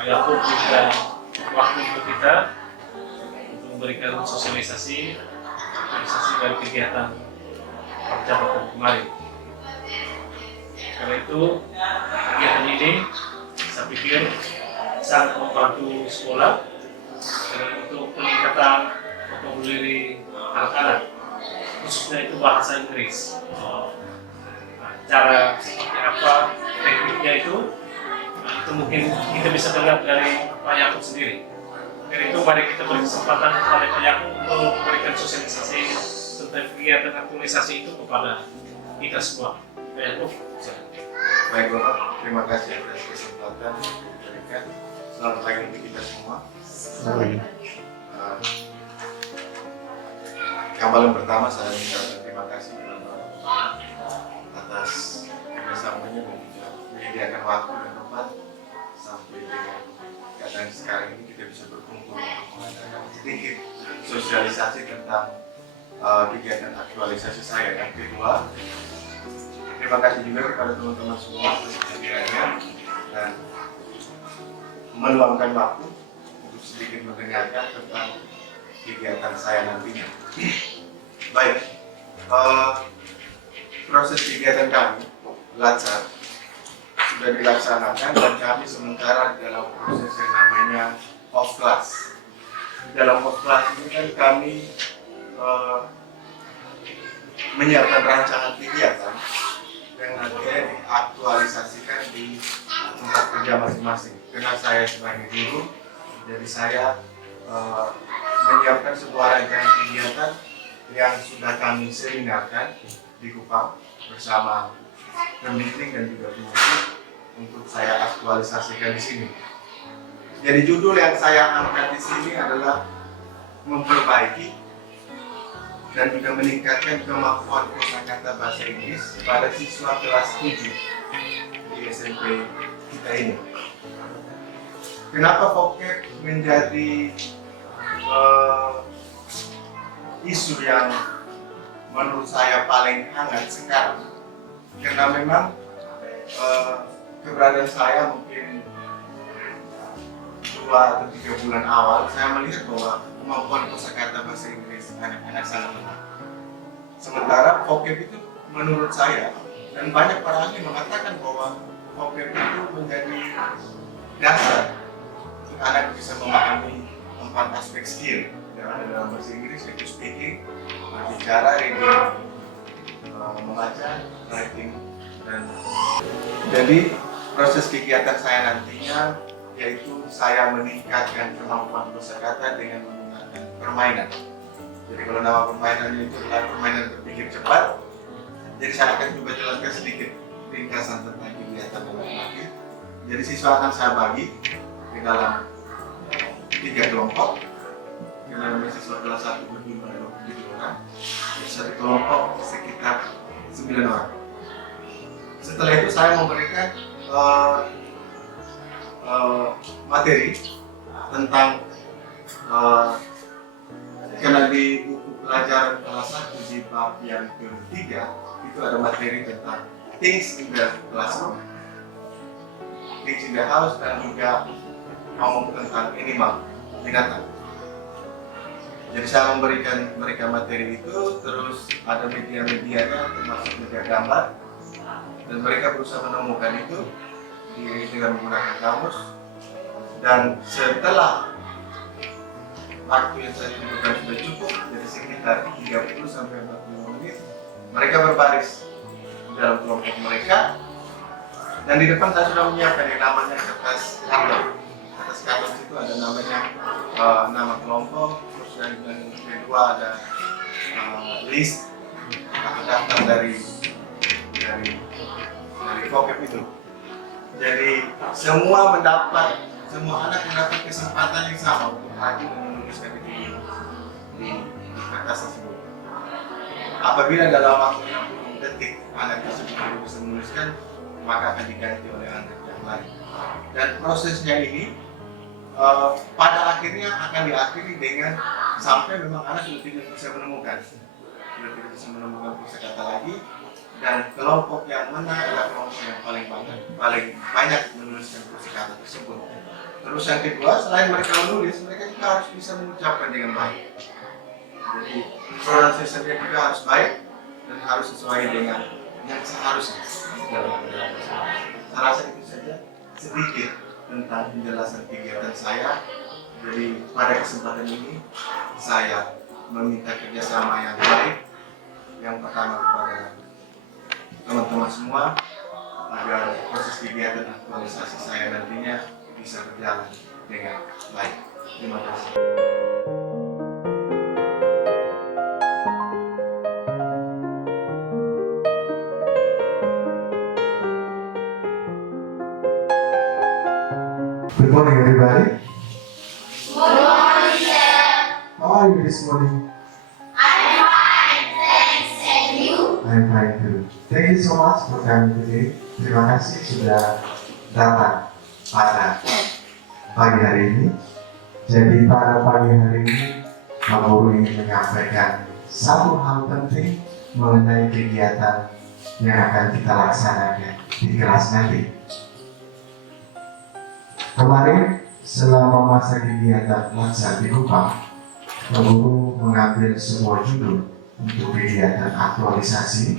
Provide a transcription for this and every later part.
Pak Yakub juga waktu untuk kita untuk memberikan sosialisasi dari kegiatan perjalanan kemarin. Karena itu kegiatan ini saya pikir sangat membantu sekolah untuk peningkatan vocabulary anak-anak, khususnya itu bahasa Inggris. Cara seperti apa tekniknya itu mungkin kita bisa dengar dari Pak Yakub sendiri. Dari itu mari kita beri kesempatan kepada Pak Yakub untuk memberikan sosialisasi tentang kegiatan aktualisasi itu kepada kita semua. Pak Yakub, baik Bapak, terima kasih atas kesempatan yang diberikan. Selamat pagi untuk kita semua. Yang paling pertama saya mengucapkan terima kasih kepada Bapak atas kerjasamanya dan juga menyediakan waktu dan tempat sampai dengan keadaan sekarang ini kita bisa berkumpul untuk mengadakan sedikit sosialisasi tentang kegiatan aktualisasi saya. Yang kedua, terima kasih juga kepada teman-teman semua atas kehadirannya dan meluangkan waktu untuk sedikit mendengarkan tentang kegiatan saya nantinya. Baik, proses kegiatan kami LATSA sudah dilaksanakan dan kami sementara dalam proses yang namanya off class. Dalam off class ini kan kami menyiapkan rancangan kegiatan yang nantinya diaktualisasikan di tempat kerja masing-masing. Karena saya sebagai guru, jadi saya menyiapkan sebuah rancangan kegiatan yang sudah kami seminarkan di Kupang bersama pembimbing dan juga penyuluh untuk saya aktualisasikan di sini. Jadi judul yang saya angkat di sini adalah memperbaiki dan juga meningkatkan kemampuan kosakata bahasa Inggris pada siswa kelas 7 di SMP kita ini. Kenapa vocab menjadi isu yang menurut saya paling hangat sekarang? Karena memang keberadaan saya mungkin 2 atau 3 bulan awal, saya melihat bahwa kemampuan kosakata bahasa Inggris anak-anak sangat lemah. Sementara vocab itu menurut saya dan banyak para ahli mengatakan bahwa vocab itu menjadi dasar untuk anak bisa memahami 4 aspek skill yang ada dalam bahasa Inggris, yaitu speaking, berbicara, reading, membaca, writing, dan jadi proses kegiatan saya nantinya yaitu saya meningkatkan kemampuan kosakata dengan menggunakan permainan. Jadi kalau nama permainannya itu adalah permainan berpikir cepat, jadi saya akan coba jelaskan sedikit ringkasan tentang kegiatan dalam akhir. Jadi siswa akan saya bagi di dalam 3 kelompok. Yang namanya siswa kelas 1 berjumlah 27 orang, satu kelompok sekitar 9 orang. Setelah itu saya memberikan materi tentang karena di buku pelajaran kelas 1 di bab yang ketiga itu ada materi tentang things in the classroom, things in the house, dan juga ngomong tentang animal, binatang. Jadi saya memberikan mereka materi itu, terus ada media-medianya termasuk media gambar, dan mereka berusaha menemukan itu dengan menggunakan kamus. Dan setelah waktu yang saya tentukan sudah cukup, jadi sekitar 30 sampai 40 menit, mereka berbaris dalam kelompok mereka, dan di depan saya sudah menyiapkan yang namanya kertas karton. Kertas karton itu ada namanya nama kelompok, terus yang kedua ada list atau daftar dari vocab itu. Jadi semua anak mendapat kesempatan yang sama untuk hadir dan menuliskan itu di kertas tersebut. Apabila dalam waktu 60 detik anak tersebut belum bisa menuliskan, maka akan diganti oleh anak yang lain. Dan prosesnya ini pada akhirnya akan diakhiri dengan sampai memang anak sudah tidak bisa menemukan kosakata lagi, dan kelompok yang menang adalah kelompok yang paling banyak menuliskan kosakata tersebut. Terus yang kedua, selain mereka menulis, mereka juga harus bisa mengucapkan dengan baik. Jadi pronunciation-nya juga harus baik dan harus sesuai dengan yang seharusnya dalam saya rasa itu saja sedikit tentang penjelasan kegiatan saya. Jadi pada kesempatan ini saya meminta kerjasama yang baik. Yang pertama kepada teman-teman semua agar proses kegiatan aktualisasi saya nantinya bisa berjalan dengan baik. Terima kasih. Good morning, everybody. Good morning, sir. How are you this morning? I'm fine, thanks. And you? I'm fine too. Thank you so much for coming today. Terima kasih sudah datang pada pagi hari ini. Jadi pada pagi hari ini, Pak Guru ingin menyampaikan satu hal penting mengenai kegiatan yang akan kita laksanakan di kelas nanti. Kemarin, selama masa kegiatan Laksa di Kupang, Pak Guru mengambil sebuah judul untuk kegiatan aktualisasi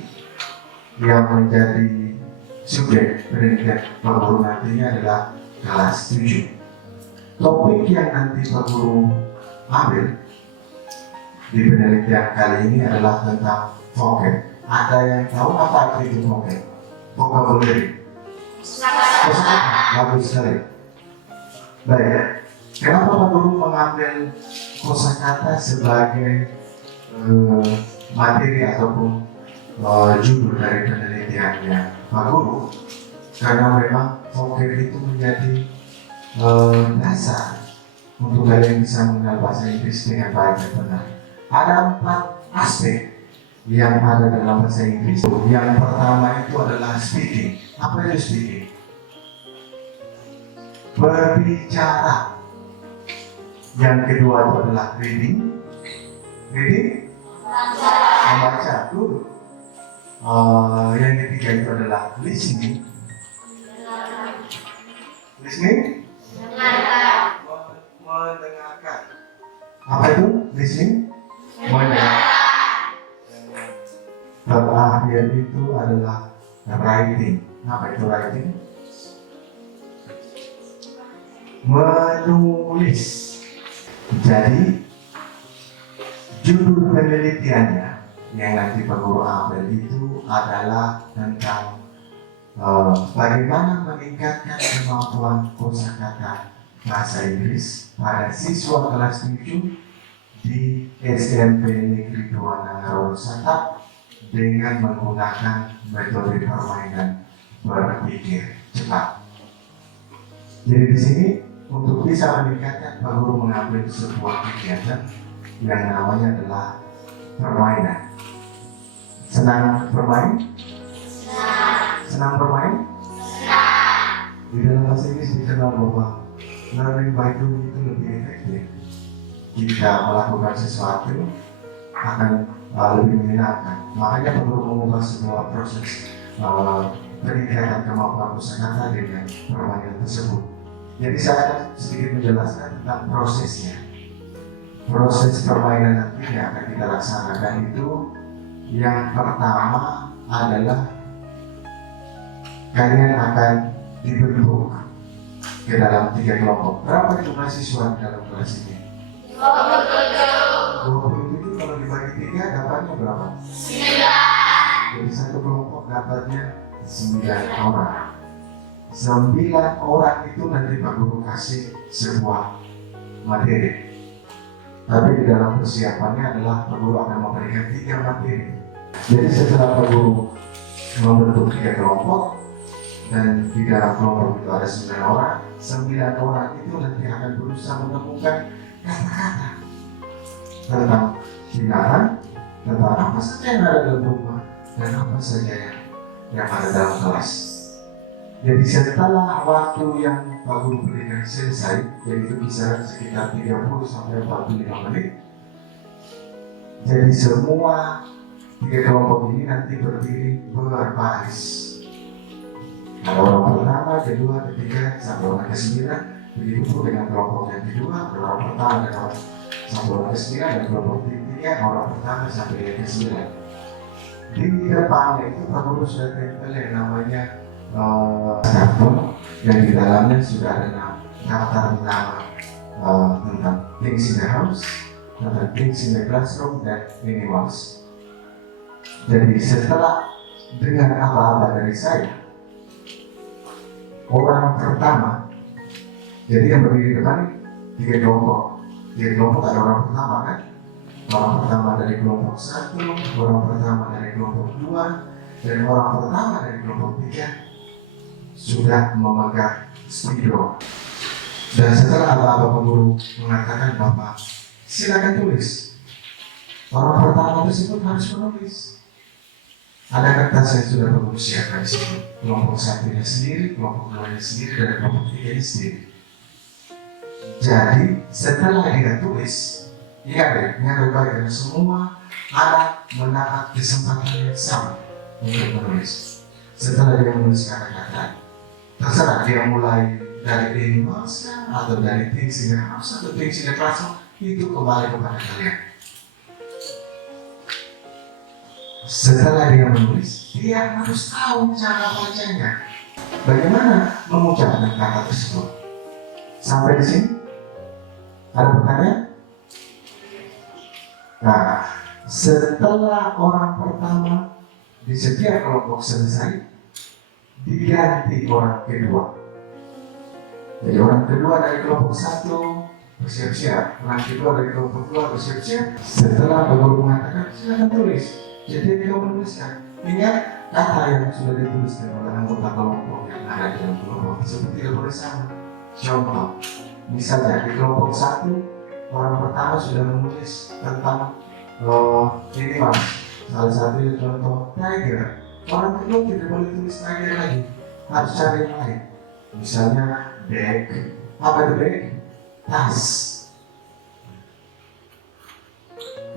yang menjadi subjek penelitian Pak Guru nantinya adalah kelas 7. Topik yang nanti Pak Guru ambil di penelitian kali ini adalah tentang vocab. Ada yang tahu apa arti itu vocab? Vocabulary. Bagus sekali. Baik, kenapa Pak Guru mengambil kosakata sebagai materi ataupun judul dari penelitiannya Pak Guru? Karena memang vocab itu menjadi dasar untuk kalian bisa mengenal bahasa Inggris dengan baik dan benar. Ada 4 aspek yang ada dalam bahasa Inggris. Yang pertama itu adalah speaking. Apa itu speaking? Berbicara. Yang kedua itu adalah reading. Reading? Membaca. Good. Yang ketiga itu adalah listening. Listening? Mendengarkan. Apa itu? Listening? Mendengarkan. Terakhir itu adalah writing. Apa itu writing? Menulis. Jadi judul penelitiannya yang nanti Pak Guru ambil itu adalah tentang bagaimana meningkatkan kemampuan kosakata bahasa Inggris pada siswa kelas 7 di SMP Negeri 2 Nangarowo Satap dengan menggunakan metode permainan berpikir cepat. Jadi di sini untuk bisa meningkatkan, Pak Guru mengambil sebuah kegiatan yang namanya adalah permainan. Senang bermain? Senang bermain? Di dalam bahasa Inggris dikenal bahwa learning by doing itu lebih efektif. Jika melakukan sesuatu akan lebih menyenangkan. Makanya Pak Guru mengubah sebuah proses peningkatan kemampuan kosakata dengan permainan tersebut. Jadi saya akan sedikit menjelaskan tentang prosesnya. Proses permainan nanti yang akan kita laksanakan itu yang pertama adalah kalian akan dibentuk ke dalam 3 kelompok. Berapa jumlah siswa di dalam kelas ini? 27. Kalau dibagi 3 dapatnya berapa? 9. Jadi satu kelompok dapatnya 9 orang. 9 orang itu nanti Pak Guru kasih sebuah materi. Tapi di dalam persiapannya adalah Pak Guru akan memberikan 3 materi. Jadi setelah Pak Guru membentuk 3 kelompok dan di dalam kelompok itu ada 9 orang, 9 orang itu nanti akan berusaha menemukan kata-kata tentang binatang, tentang apa saja yang ada dalam rumah dan apa saja yang ada dalam kelas. Jadi setelah waktu yang Pak Guru berikan selesai, yaitu kisaran sekitar 30 sampai 45 menit, jadi semua 3 kelompok ini nanti berdiri berbaris. Ada orang pertama, kedua, ketiga, sampai orang ke-9 Begitu pun dengan kelompok yang kedua, orang pertama dan orang sampai orang ke-9 dan kelompok ketiga orang pertama sampai yang ke-9. Di depannya itu pengurus sudah tempel yang namanya karton yang di dalamnya sudah ada daftar nama tentang things in the house, tentang things in the classroom dan animals. Jadi setelah dengan aba-aba dari saya, orang pertama, jadi yang berdiri di depan tiga kelompok. Tiga kelompok ada orang pertama kan? Orang pertama dari kelompok 1, orang pertama dari kelompok 2, dan orang pertama dari kelompok 3 sudah memegang spidol. Dan setelah aba-aba penguru mengatakan bahwa silakan tulis, orang pertama tersebut harus menulis. Ada kertas yang sudah penguru siapkan di situ. Kelompok 1-nya sendiri, kelompok 2-nya sendiri, dan kelompok 3-nya sendiri. Jadi setelah dia tulis, ingat baik-baik karena semua anak mendapat kesempatan yang sama untuk menulis. Setelah dia menulis kata-kata, terserah dia mulai dari animals atau dari things in the house atau things in the classroom, itu kembali kepada kalian. Setelah dia menulis, dia harus tahu cara bacanya. Bagaimana mengucapkan kata tersebut? Sampai di sini? Ada pertanyaan? Nah, setelah orang pertama di setiap kelompok selesai, diganti orang kedua. Jadi orang kedua dari kelompok 1 bersiap-siap, orang kedua dari kelompok 2 bersiap-siap. Setelah guru mengatakan silakan tulis, jadi dia menuliskan. Ingat kata yang sudah dituliskan oleh anggota kelompok yang ada di dalam kelompok tersebut tidak boleh sama. Contoh, misalnya di kelompok 1 orang pertama sudah menulis tentang ini mas, salah satunya contoh tiger. Orang kedua tidak boleh tulis tiger lagi, harus cari yang lain. Misalnya bag, apa itu bag? Tas.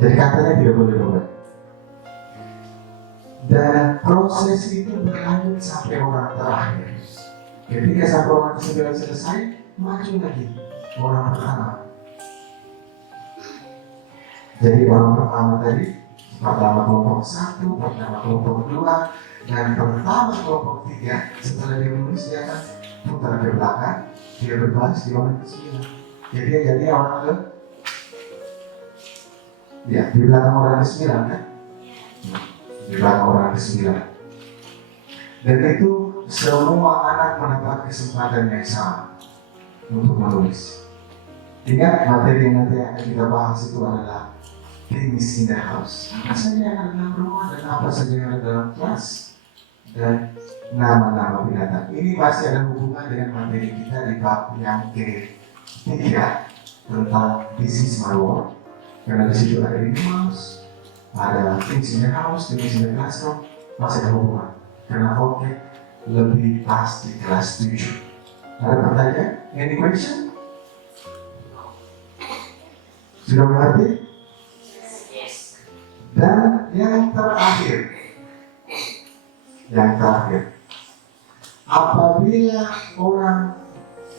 Jadi katanya tidak boleh robek. Dan proses itu berlanjut sampai orang terakhir. Ketika sampai orang ke-9 selesai, maju lagi orang pertama. Jadi orang pertama tadi, pertama kelompok 1, pertama kelompok 2, dan pertama kelompok 3. Setelah dia menulis, dia akan putar ke belakang, dia berbaris di orang ke-9. Jadi orang ke, ya di belakang orang ke-9 kan? Di belakang orang ke-9. Dan itu semua anak mendapat kesempatan yang sama untuk menulis. Ingat materi yang nanti akan kita bahas itu adalah things in the house. Apa saja yang ada dalam rumah dan apa saja yang ada dalam kelas dan nama-nama binatang. Ini pasti ada hubungan dengan materi kita di bab yang ketiga tentang this is my world. Karena di situ ada animals, ada things in the house, things in the classroom, masih ada hubungan. Karena vocab lebih pasti kelas 7. Ada pertanyaan? Any question? Sudah mengerti? Dan yang terakhir, apabila orang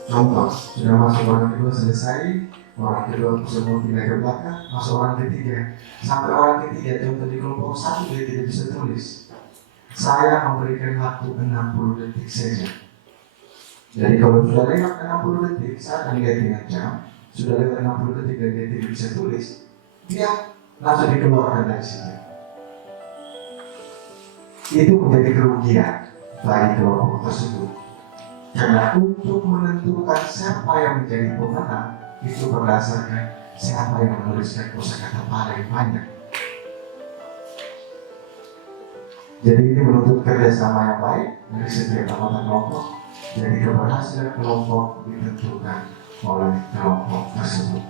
contoh sudah masuk orang kedua selesai, orang kedua semua pindah ke belakang, masuk orang ketiga. Sampai orang ketiga contoh di kelompok 1 dia tidak bisa tulis. Saya memberikan waktu 60 detik saja. Jadi kalau sudah lewat 60 detik, saya akan lihat dengan jam. Sudah lewat 60 detik dan dia tidak bisa tulis, dia langsung dikeluarkan dari sini. Itu menjadi kerugian bagi kelompok tersebut. Karena untuk menentukan siapa yang menjadi pemenang itu berdasarkan siapa yang menuliskan kosakata paling banyak. Jadi ini menuntut kerjasama yang baik dari setiap anggota kelompok. Jadi keberhasilan kelompok ditentukan oleh kelompok tersebut.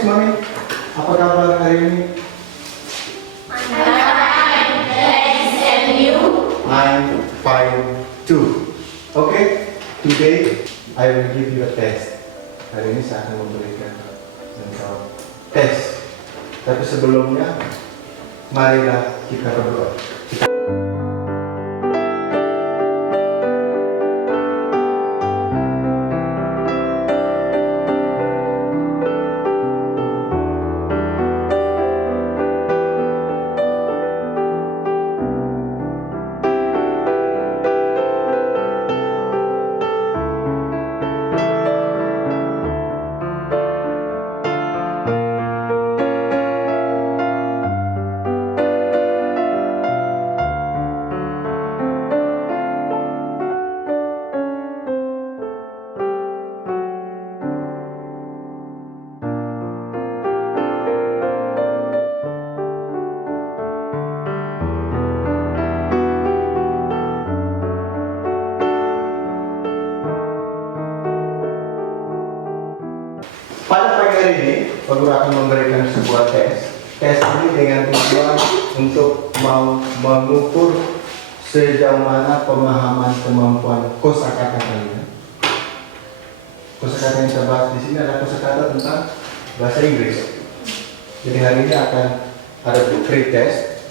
next morning. Apa kabar hari ini? I'm fine too. Okay, today I will give you a test. Hari ini saya akan memberikan engkau tes. Tapi sebelumnya, marilah kita berdoa. Pada pagi hari ini, Guru akan memberikan sebuah tes. Tes ini dengan tujuan untuk mengukur sejauh mana pemahaman kemampuan kosakata kalian. Kosakata yang kita bahas di sini adalah kosakata tentang bahasa Inggris. Jadi hari ini akan ada pre-test.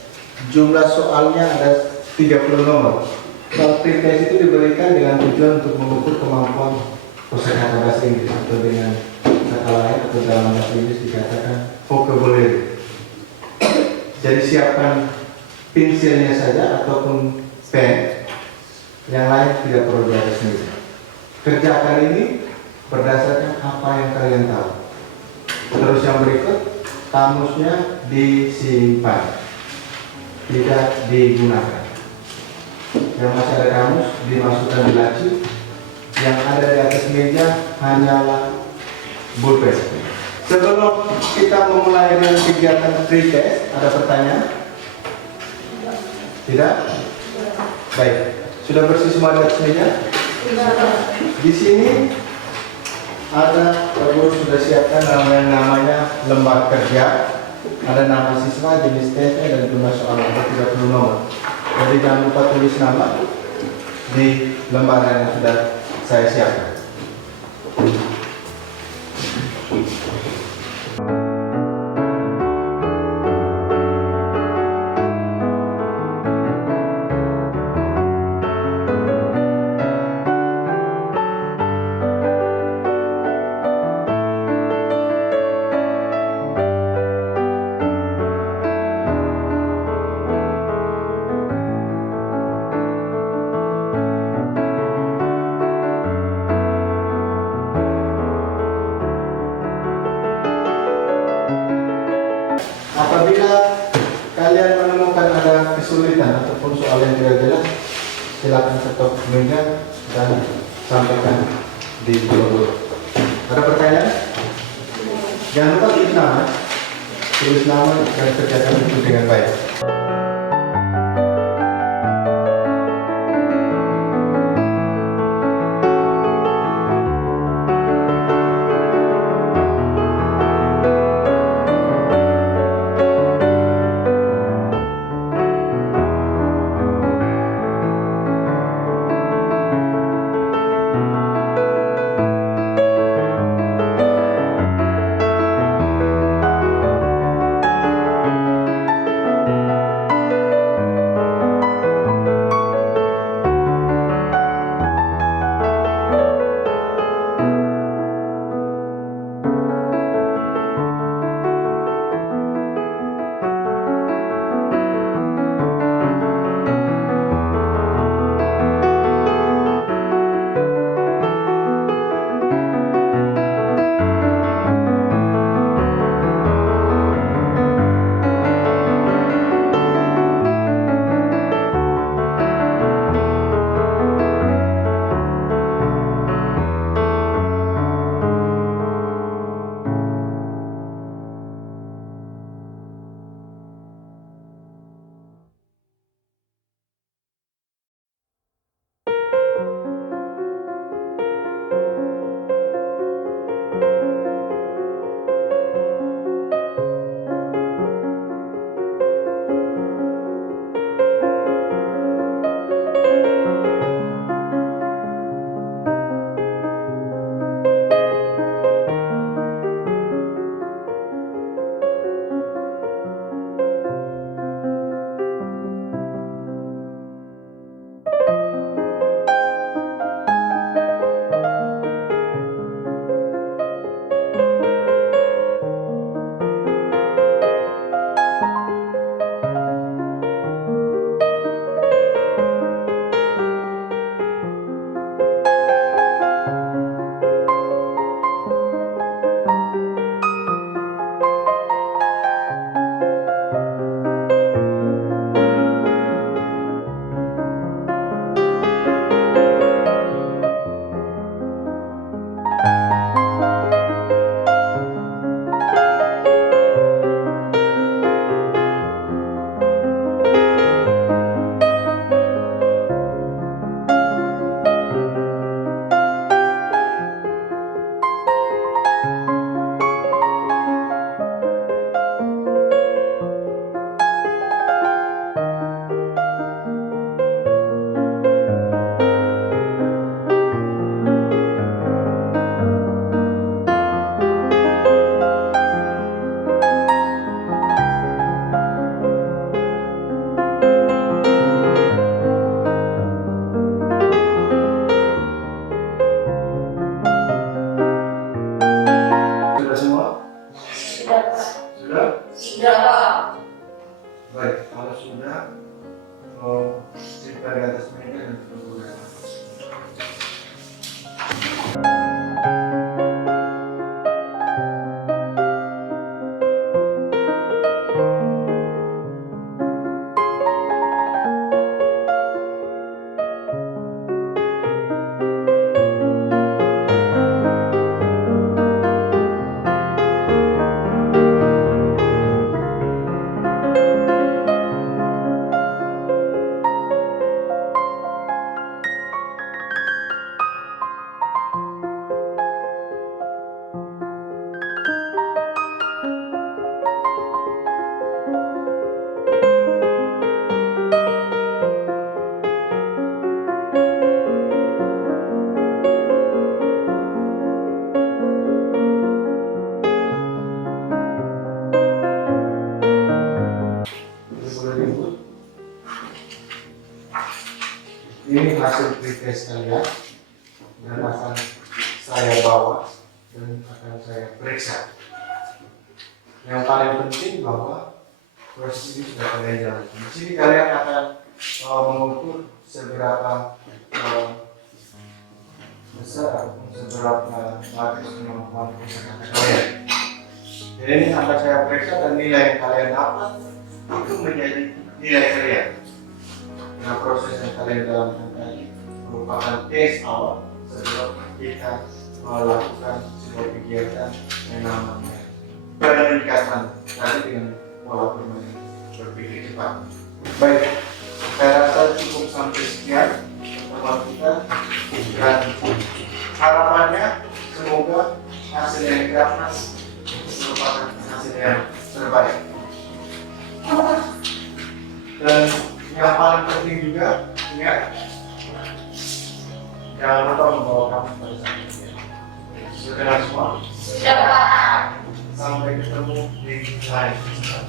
Jumlah soalnya ada 30 nomor. Soal pre-test itu diberikan dengan tujuan untuk mengukur kemampuan kosakata bahasa Inggris atau dengan kata lain atau dalam bahasa Inggris dikatakan vocabulary. Jadi siapkan pensilnya saja ataupun pen, yang lain tidak perlu di atas meja. Kerjakan ini berdasarkan apa yang kalian tahu. Terus yang berikut, kamusnya disimpan, tidak digunakan. Yang masih ada kamus dimasukkan di laci. Yang ada di atas meja hanyalah pulpen. Sebelum kita memulai dengan kegiatan pre-test, ada pertanyaan? Tidak? Baik. Sudah bersih semua di atas meja? Di sini ada, Guru sudah siapkan namanya lembar kerja. Ada nama siswa, jenis tesnya, dan jumlah soal ada 30 nomor. Jadi jangan lupa tulis nama di lembar yang sudah saya siapkan. Apabila kalian menemukan ada kesulitan ataupun soal yang tidak jelas, silakan ketok meja dan sampaikan di blog. Ada pertanyaan? Jangan lupa tulis nama dan kerjakan itu dengan baik. sekalian dan akan saya bawa dan akan saya periksa. Yang paling penting bahwa proses ini sudah kalian jalankan. Di sini kalian akan mengukur seberapa besar ataupun seberapa bagus kemampuan kosakata kalian. Jadi ini akan saya periksa dan nilai yang kalian dapat itu menjadi nilai kalian. Nah, proses yang kalian jalankan tadi merupakan tes awal sebelum kita melakukan sebuah kegiatan yang namanya peningkatan tadi dengan pola berpikir cepat. Baik, saya rasa cukup sampai sekian pertemuan kita dan harapannya semoga hasil yang didapat merupakan hasil yang terbaik. Dan yang paling penting juga ingat, jangan lupa membawa kamu pada saat ini. Sudah semua? Sudah, Pak. Sampai ketemu di lain kesempatan.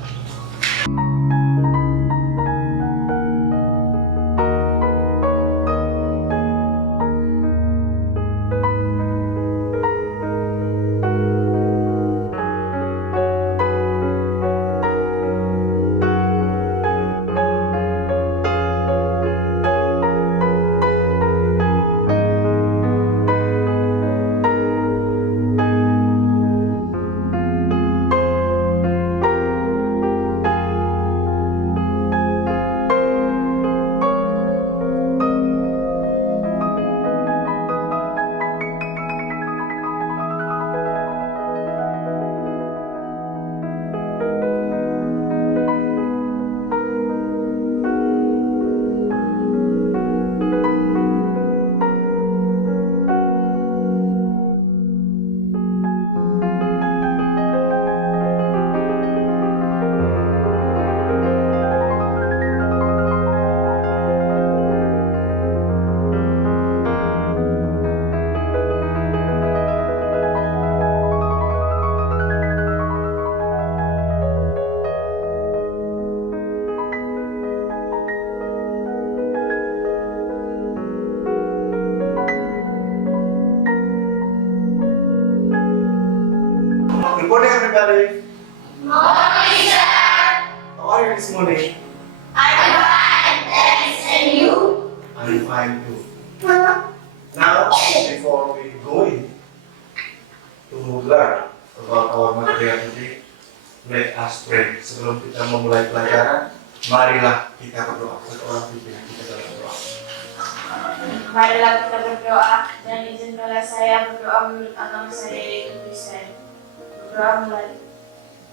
Good morning, everybody. Morning, sir. How are you this morning? I'm fine, thanks. And you? I'm fine too. Now, before we go in to learn about our material today, let us pray. Sebelum kita memulai pelajaran, marilah kita berdoa. Seorang pimpinan kita dalam doa. Marilah kita berdoa dan izinkanlah saya berdoa menurut agama saya yaitu Kristen. Berdoa mulai.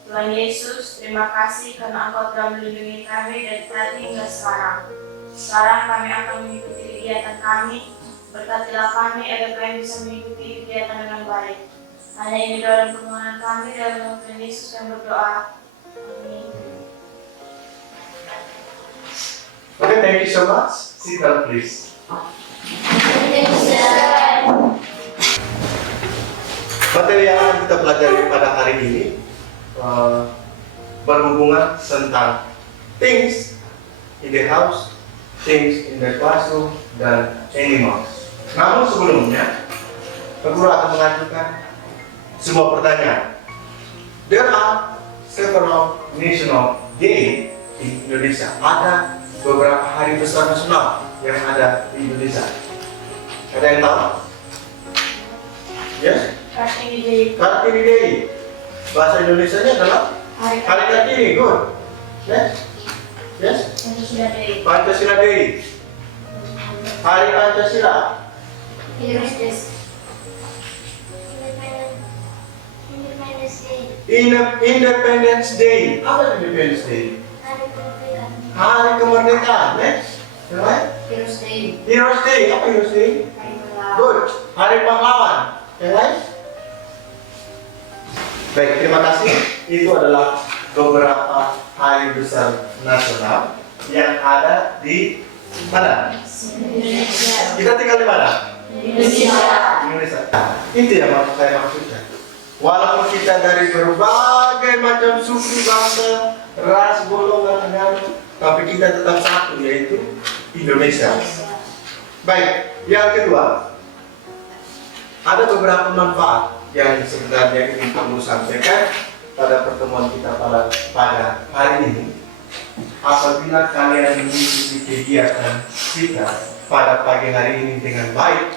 Tuhan Yesus, terima kasih karena Engkau telah melindungi kami dari tadi hingga sekarang. Sekarang kami akan mengikuti kegiatan kami. Berkatilah kami agar kami bisa mengikuti kegiatan dengan baik. Hanya ini doa dan permohonan kami dalam nama Tuhan Yesus yang berdoa. Amin. Okay, thank you so much. Sit down, please. Thank you, sir. Materi yang akan kita pelajari pada hari ini berhubungan tentang things in the house, things in the classroom, dan animals. Namun sebelumnya, Guru akan mengajukan sebuah pertanyaan. There are several national day in Indonesia. Ada beberapa hari besar nasional yang ada di Indonesia. Ada yang tahu? Yes? Kartini Day. Kartini Day. Bahasa Indonesianya adalah Hari Hari Kartini. Good. Yes? Yes? Pancasila Day. Pancasila Day. Hari Pancasila. Independence Day. Independence Day. Apa Independence Day? Hari Kemerdekaan. Next. Yang lain? Heroes Day. Heroes Day. Apa Heroes Day? Hari Pahlawan. Good. Hari Pahlawan. Yang lain? Baik, terima kasih. Itu adalah beberapa hari besar nasional yang ada di mana? Indonesia. Kita tinggal di mana? Indonesia. Indonesia. Itu yang saya maksudkan. Walaupun kita dari berbagai macam suku, bangsa, ras, golongan, agama, tapi kita tetap satu, yaitu Indonesia. Baik, Yang kedua, ada beberapa manfaat yang sebenarnya ingin kamu sampaikan pada pertemuan kita pada hari ini. Apabila kalian mengikuti kegiatan kita pada pagi hari ini dengan baik,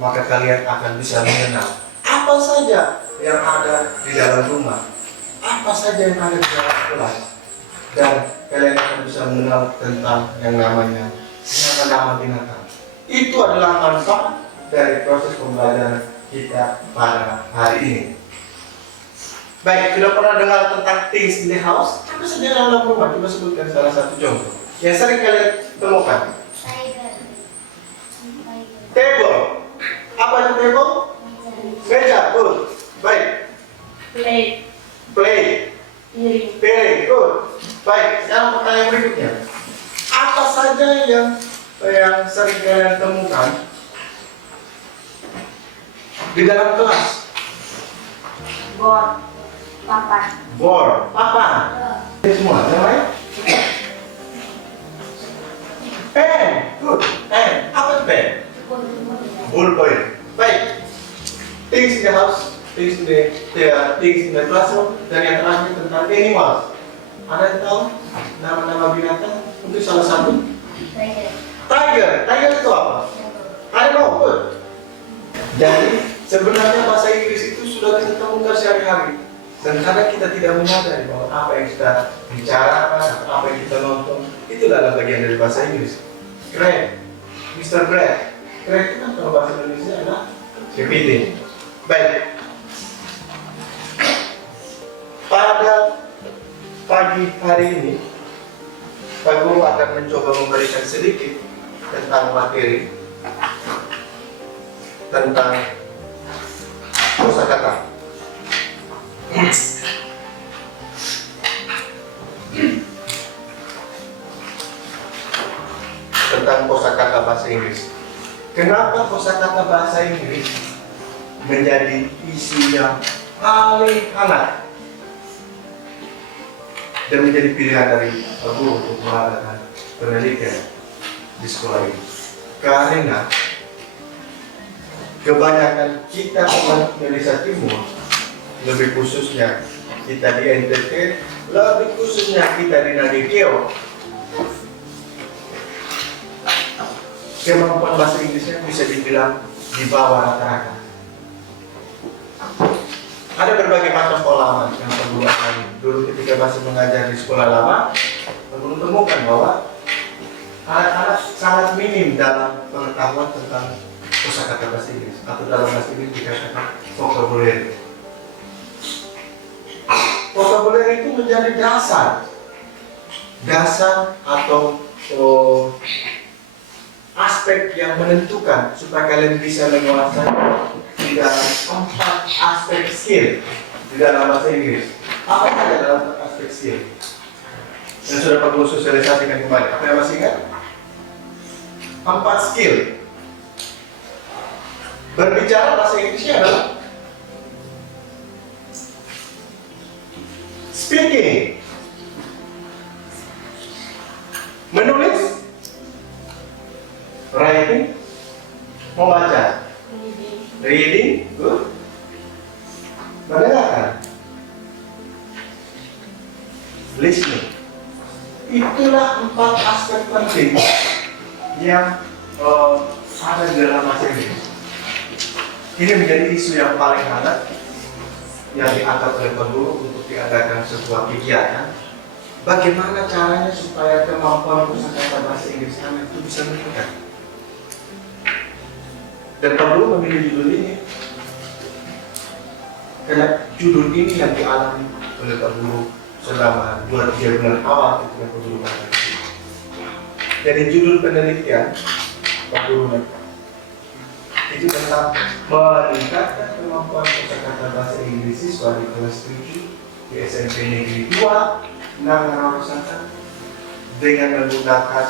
maka kalian akan bisa mengenal apa saja yang ada di dalam rumah, apa saja yang ada di dalam kelas, dan kalian akan bisa mengenal tentang yang namanya nama binatang. Itu adalah manfaat dari proses pembelajaran kita pada hari ini. Baik, sudah pernah dengar tentang things in the house? Apa saja dalam rumah? Coba sebutkan salah satu contoh yang sering kalian temukan. Table. Apa itu table? Meja. Good. Baik. Plate. Plate. Piring. Piring. Good. Baik. Sekarang pertanyaan berikutnya. Apa saja yang sering kalian temukan di dalam kelas? Board. Papan. Board, papan. Ini semua, yang lain? Pen, good. Pen, apa itu pen? Ballpoint. Baik. Things in the house, things in the classroom, dan yang terakhir tentang animals. Ada yang tahu nama-nama binatang? Mungkin salah satu. Tiger. Tiger itu apa? I know, good. Jadi sebenarnya bahasa Inggris itu sudah kita temukan sehari-hari. Dan kadang kita tidak menyadari bahwa apa yang kita bicarakan, apa yang kita nonton, itu adalah bagian dari bahasa Inggris. Craig, Mr. Brad. Craig itu kan kalau bahasa Indonesia adalah kepiting. Baik. Pada pagi hari ini, Pak Guru akan mencoba memberikan sedikit tentang materi tentang kosakata. Tentang kosakata bahasa Inggris. Kenapa kosakata bahasa Inggris menjadi isu yang paling hangat dan menjadi pilihan dari Pak Guru untuk mengadakan penelitian di sekolah ini? Karena kebanyakan kita teman Indonesia Timur, lebih khususnya kita di NTT, lebih khususnya kita di Nagekeo, kemampuan bahasa Inggrisnya bisa dibilang di bawah rata-rata. Ada berbagai macam pengalaman yang perlu alami. Dulu ketika masih mengajar di sekolah lama, perlu temukan bahwa anak-anak sangat minim dalam pengetahuan tentang kosakata bahasa Inggris, atau dalam bahasa Inggris dikatakan vocabulary. Vocabulary itu menjadi dasar atau aspek yang menentukan supaya kalian bisa menguasai di dalam 4 aspek skill di dalam bahasa Inggris. Apa saja dalam aspek skill yang sudah Pak Guru sosialisasikan kemarin? Apa yang masih ingat? 4 skill. Berbicara bahasa Inggrisnya adalah speaking, menulis, writing, membaca, reading, good, mendengarkan, listening. Itulah 4 aspek penting yang ada di dalam bahasa Inggris. Ini menjadi isu yang paling hangat yang diangkat oleh Pak Guru untuk diadakan sebuah kegiatan. Bagaimana caranya supaya kemampuan kosakata bahasa Inggris anak itu bisa meningkat? Dan Pak Guru memilih judul ini karena judul ini yang dialami oleh Pak Guru selama 2-3 bulan awal ketika Pak Guru mengajar. Jadi judul penelitian Pak Guru itu tentang meningkatkan kemampuan kosakata bahasa Inggris siswa di kelas 7 di SMP Negeri 2 Nangarawasaka dengan menggunakan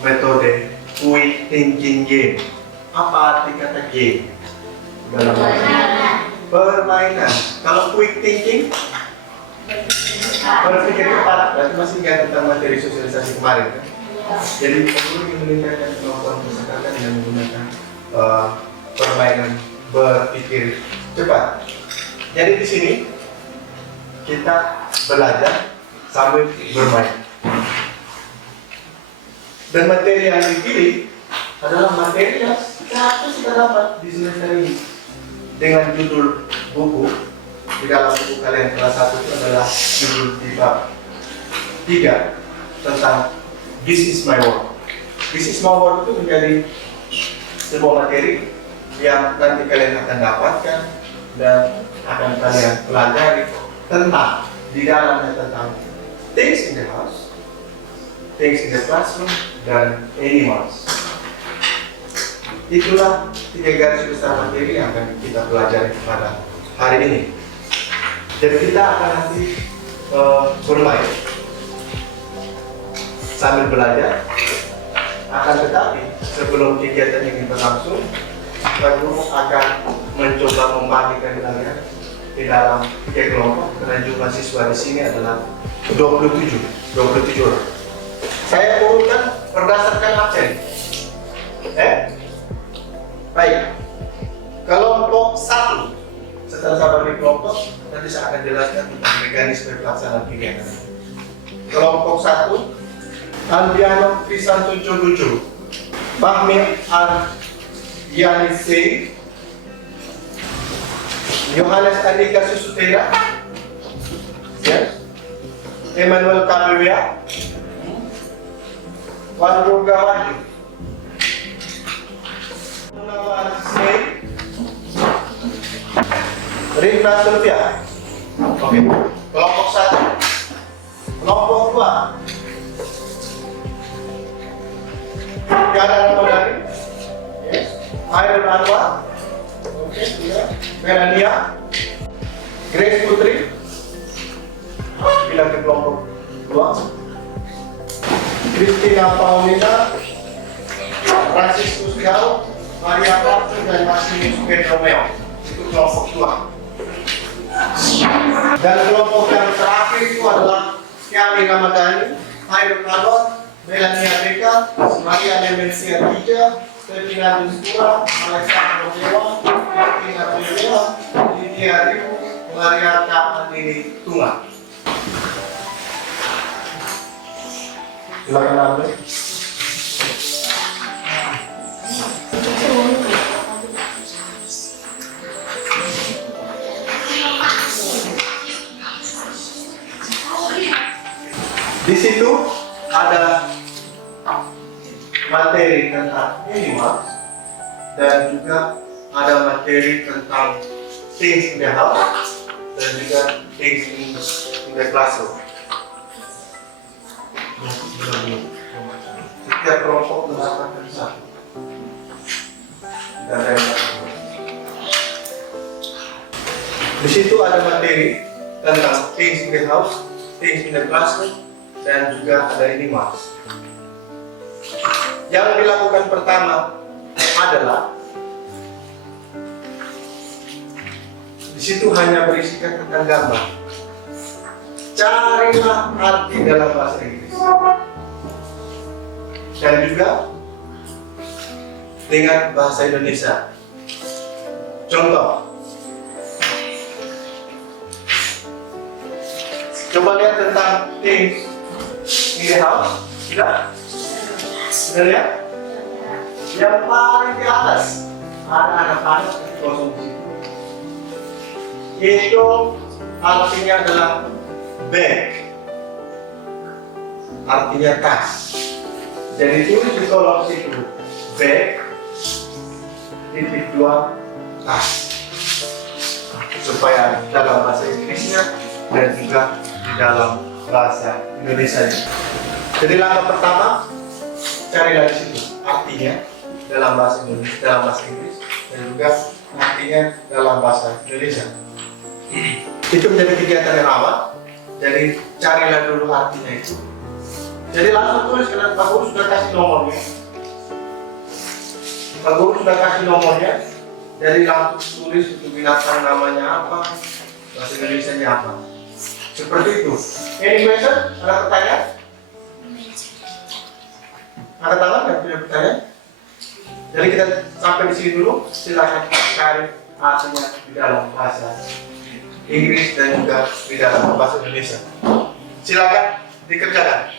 metode quick thinking game. Apa arti kata game? Dalam permainan. Kalau quick thinking, berpikir cepat. Berarti masih ingat tentang materi sosialisasi kemarin kan? Jadi perlu meningkatkan kemampuan kosakata dengan menggunakan permainan berpikir cepat. Jadi di sini kita belajar sambil bermain. Dan materi yang dipilih adalah materi yang kita dapat di semester ini. Dengan judul buku di dalam buku kalian kelas 1 itu adalah judul di bab 3 tentang This is my world. This is my world itu menjadi sebuah materi yang nanti kalian akan dapatkan dan akan kalian pelajari tentang di dalamnya tentang things in the house, things in the classroom, dan animals. Itulah 3 garis besar materi yang akan kita pelajari pada hari ini. Jadi kita akan nanti bermain sambil belajar. Akan tetapi sebelum kegiatan ini berlangsung, Pak Guru akan mencoba membagikan kalian di dalam 3 kelompok karena jumlah siswa di sini adalah 27 orang. Saya urutkan berdasarkan absen. Baik. Kelompok 1. Setelah saya bagi kelompok, nanti saya akan jelaskan tentang mekanisme pelaksanaan kegiatan. Kelompok 1, Andiano Krisanto Jogojo, Fahmi Yanisei, Yohanes Andika Susutera, Emmanuel Kabelia, Wandro Gawaju, Munawan Sei, Rina Sylvia. Oke, kelompok 1. Kelompok 2, Tiara Ramadhani, Airul Anwar, Melania, Grace Putri, bilang ke kelompok 2, Christina Paulina, Franciscus Gau, Maria Partu, dan Martinus Romeo. Itu kelompok 2. Dan kelompok yang terakhir itu adalah Tiara Ramadhani, Airul Anwar, Melania Beka, Maria Nemesia Tija, Ferdinand Duskura, Alexander Dewa, Martina Dewa, Lydia Ribu, Maria Andini Tunga. Silakan ambil. Di situ ada materi tentang animal dan juga ada materi tentang things in the house dan juga things in the classroom. Setiap kelompok mendapatkan satu. Di situ ada materi tentang things in the house, things in the classroom, dan juga ada animals. Yang dilakukan pertama adalah di situ hanya berisikan tentang gambar. Carilah arti dalam bahasa Inggris. Dan juga dengan bahasa Indonesia. Contoh. Coba lihat tentang things in the house. Tidak? Sudah lihat? Yang paling di atas ada anak-anak kosong di situ. Itu artinya adalah bag, artinya tas. Jadi tulis di kolom situ bag titik 2 tas, supaya dalam bahasa Inggrisnya dan juga di dalam bahasa Indonesia. Jadi langkah pertama, carilah di situ artinya dalam bahasa Indonesia, dalam bahasa Inggris, dan juga artinya dalam bahasa Indonesia. Itu menjadi kegiatan yang awal. Jadi carilah dulu artinya itu. Jadi langsung tulis, karena Pak Guru sudah kasih nomornya. Pak Guru sudah kasih nomornya. Jadi langsung tulis untuk binatang namanya apa, bahasa Indonesia-nya apa. Seperti itu. Any question? Ada pertanyaan? Angkat tangan yang punya pertanyaan. Jadi kita sampai di sini dulu. Silakan cari artinya di dalam bahasa Inggris dan juga di dalam bahasa Indonesia. Silakan dikerjakan.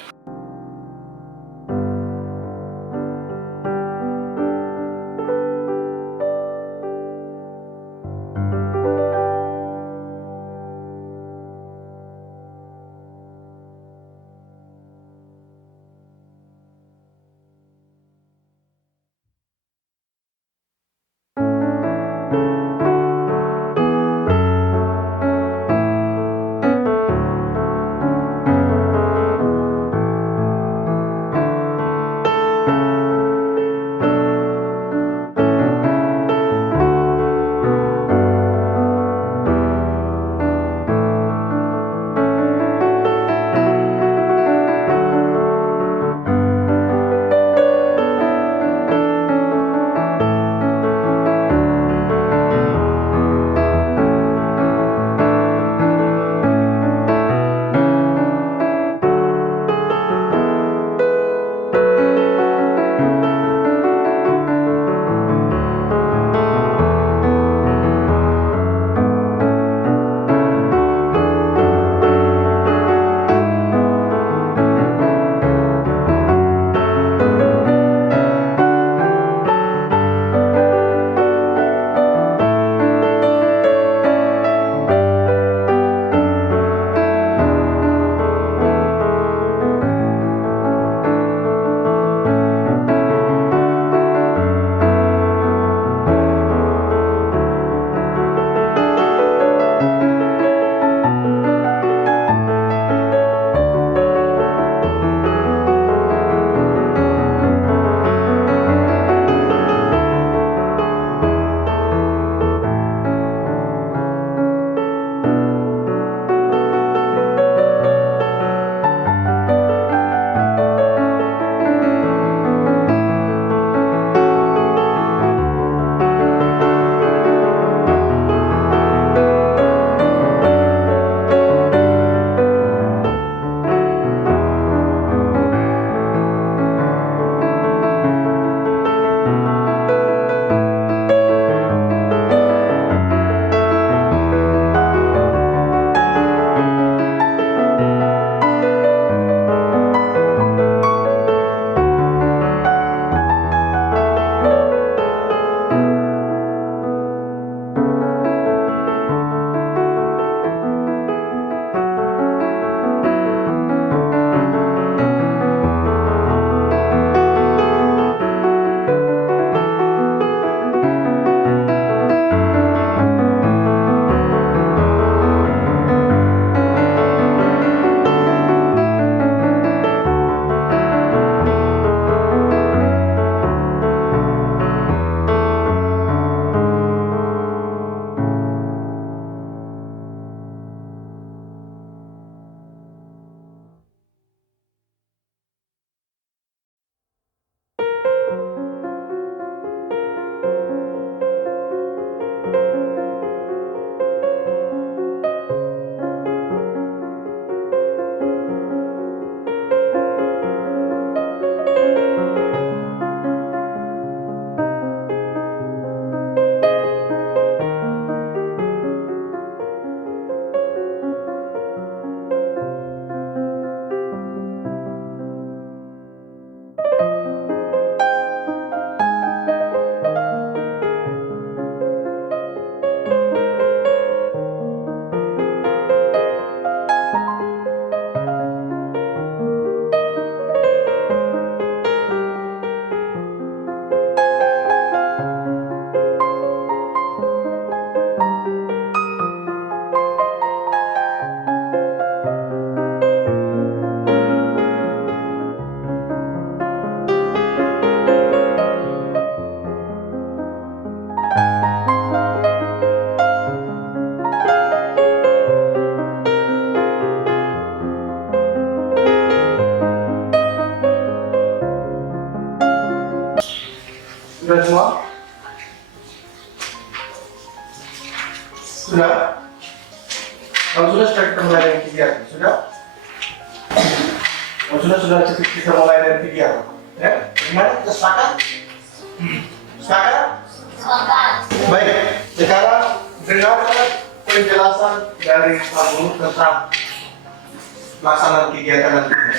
Sudah semua? Sudah? Kalau sudah kita mulai dari kegiatan. Sudah? Kalau sudah kita mulai dari kegiatan. Ya, gimana? Kita sepakat? Sepakat? Baik, sekarang dengarkan penjelasan dari Pak Guru tentang pelaksanaan kegiatan nantinya.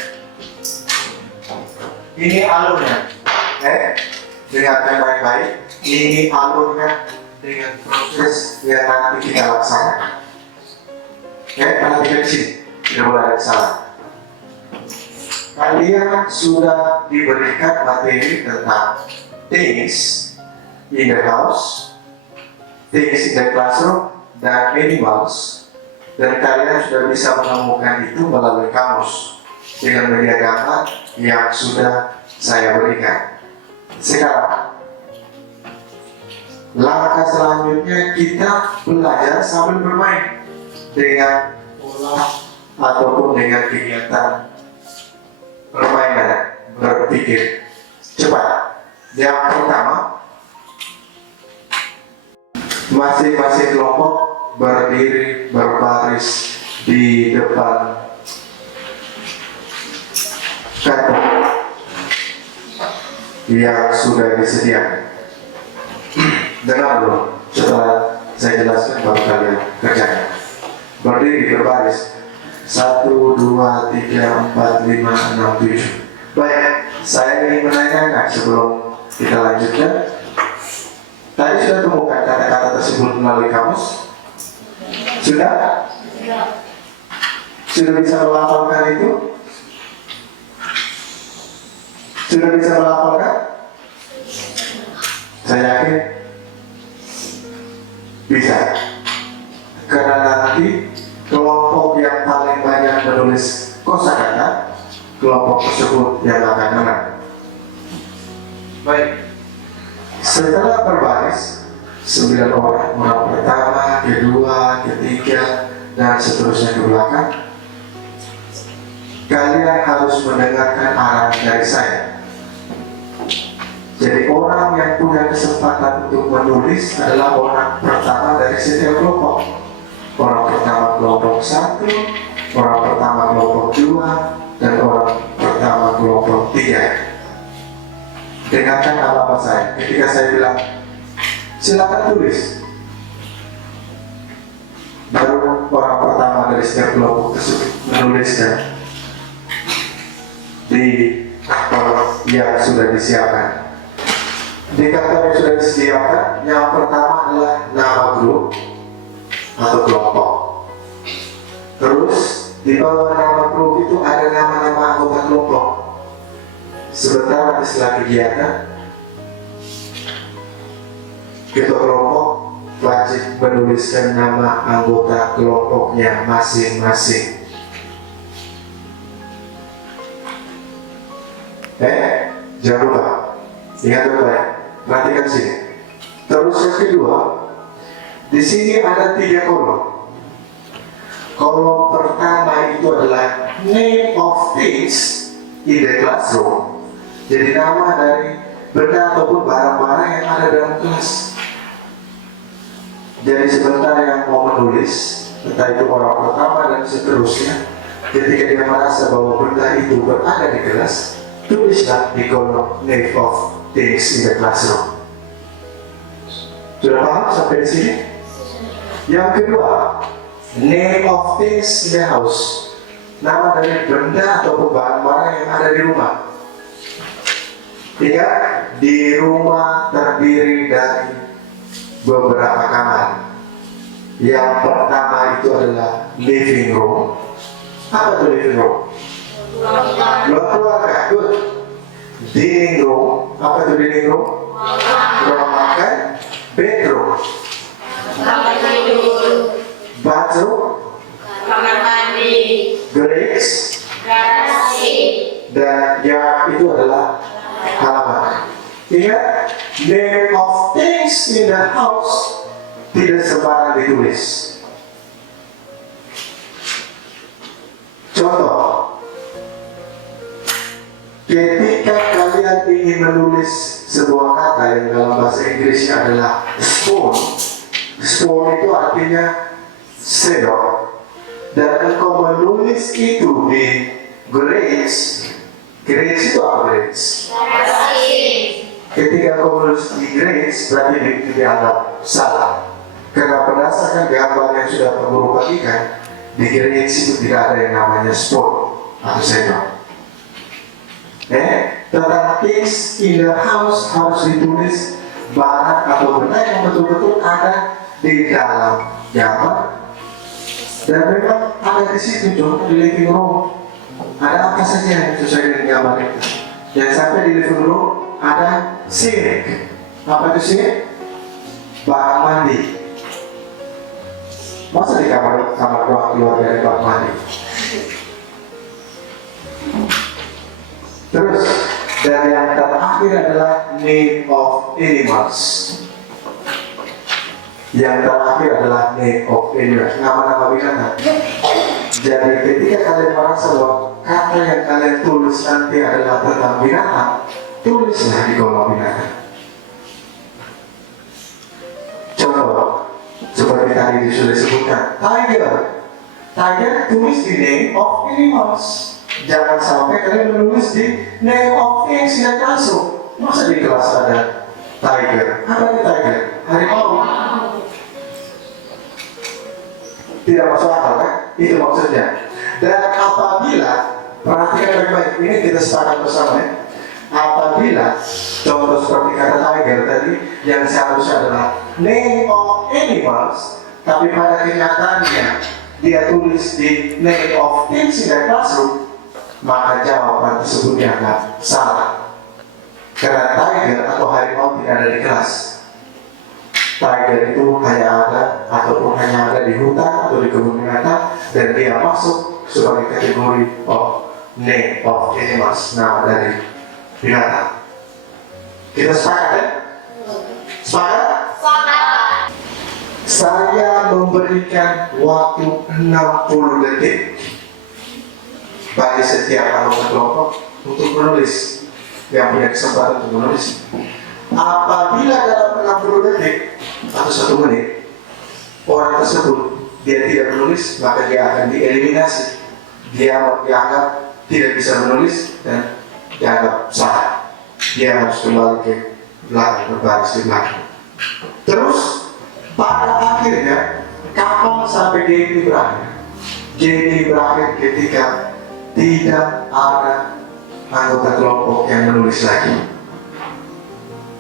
Ini alurnya. Dengarkan baik-baik. Ini alurnya dengan proses yang nanti kita laksanakan. Perhatikan sini, tidak boleh ada kesalahan. Kalian sudah diberikan materi tentang things in the house, things in the classroom, dan animals, dan kalian sudah bisa menemukan itu melalui kamus dengan media gambar yang sudah saya berikan. Sekarang, langkah selanjutnya kita belajar sambil bermain dengan pola ataupun dengan kegiatan permainan berpikir cepat. Yang pertama, masing-masing kelompok berdiri berbaris di depan kartu yang sudah disediakan. Dengar dulu, setelah saya jelaskan baru kalian kerjakan. Berdiri berbaris 1, 2, 3, 4, 5, 6, 7. Baik, saya ingin menanyakan sebelum kita lanjutkan. Tadi sudah temukan kata-kata tersebut melalui kamus? Sudah? Sudah bisa melafalkan itu? Sudah bisa melafalkan? Saya yakin bisa. Karena nanti kelompok yang paling banyak menulis kosakata, kelompok tersebut yang akan menang. Baik. Setelah berbaris 9 orang pertama, kedua, ketiga, dan seterusnya ke belakang, kalian harus mendengarkan arahan dari saya. Jadi orang yang punya kesempatan untuk menulis adalah orang pertama dari setiap kelompok. Orang pertama kelompok 1, orang pertama kelompok 2, dan orang pertama kelompok 3. Dengarkan apa saya. Ketika saya bilang, silakan tulis. Baru orang pertama dari setiap kelompok tersebut menuliskan di karton yang sudah disiapkan. Di karton yang sudah disiapkan, yang pertama adalah nama grup atau kelompok. Terus di bawah nama grup itu ada nama-nama anggota kelompok. Sebentar nanti setelah kegiatan, ketua kelompok wajib menuliskan nama anggota kelompoknya masing-masing. Jangan lupa, ingat baik, perhatikan sini. Terus yang kedua, di sini ada 3 kolom. Kolom pertama itu adalah name of things in the classroom. Jadi nama dari benda ataupun barang-barang yang ada dalam kelas. Jadi sebentar yang mau menulis, entah itu orang pertama dan seterusnya, ketika dia merasa bahwa benda itu berada di kelas, tulislah di kolom name of things in the classroom. Sudah paham sampai di sini? Yang kedua, name of things in the house. Nama dari benda ataupun barang-barang yang ada di rumah. Ingat, di rumah terdiri dari beberapa kamar. Yang pertama itu adalah living room. Apa itu living room? Ruang keluarga. Good. Dining room. Apa itu dining room? Ruang makan. Bedroom. Bathroom. Kamar mandi. Grace. Garasi. Dan yard itu adalah halaman. Ingat, name of things in the house tidak sembarang ditulis. Contoh, ketika kalian ingin menulis sebuah kata yang dalam bahasa Inggrisnya adalah spoon. Spoon itu artinya sendok. Dan engkau menulis itu di Grace, Grades itu apa grades? Ketika kau menulis di grades, berarti dianggap salah. Karena berdasarkan gambar yang sudah guru bagikan, di grades itu tidak ada yang namanya sport atau senior. Tentang things in the house harus ditulis barang atau benda yang betul-betul ada di dalam gambar. Dan memang ada di situ, contoh di living room. Ada apa saja yang sesuai dengan gambar itu. Dan sampai di living room ada sink. Apa itu sink? Bak mandi. Masa di kamar ruang keluar dari bak mandi? Terus, dan yang terakhir adalah name of animals. Yang terakhir adalah name of animals, nama-nama binatang. Jadi ketika kalian merasa bahwa kata yang kalian tulis nanti adalah tentang binatang, tulislah di kolom binatang. Contoh, seperti tadi sudah disebutkan, tiger tulis di name of animals. Jangan sampai kalian menulis di name of things yang langsung. Masa di kelas ada tiger? Apa itu tiger? Harimau. Tidak masuk akal kan? Itu maksudnya. Dan apabila, perhatikan baik-baik, ini kita sepakat bersama ya. Apabila contoh seperti kata tiger tadi, yang seharusnya adalah name of animals, tapi pada kenyataannya dia tulis di name of things in the classroom, maka jawaban tersebut dianggap salah. Karena tiger atau harimau tidak ada di kelas. Tiger itu hanya ada ataupun hanya ada di hutan atau di kebun binatang, dan dia masuk sebagai kategori of name of animals, nama dari binatang. Kita sepakat ya? Sepakat? Saya memberikan waktu 60 detik bagi setiap anggota kelompok untuk menulis, yang punya kesempatan untuk menulis. Apabila dalam 60 detik atau 1 menit orang tersebut dia tidak menulis, maka dia akan dieliminasi. Dia dianggap tidak bisa menulis dan dianggap salah. Dia harus kembali ke belakang, berbaris di belakang. Terus pada akhirnya, kapan sampai game ini berakhir? Game ini berakhir ketika tidak ada anggota kelompok yang menulis lagi.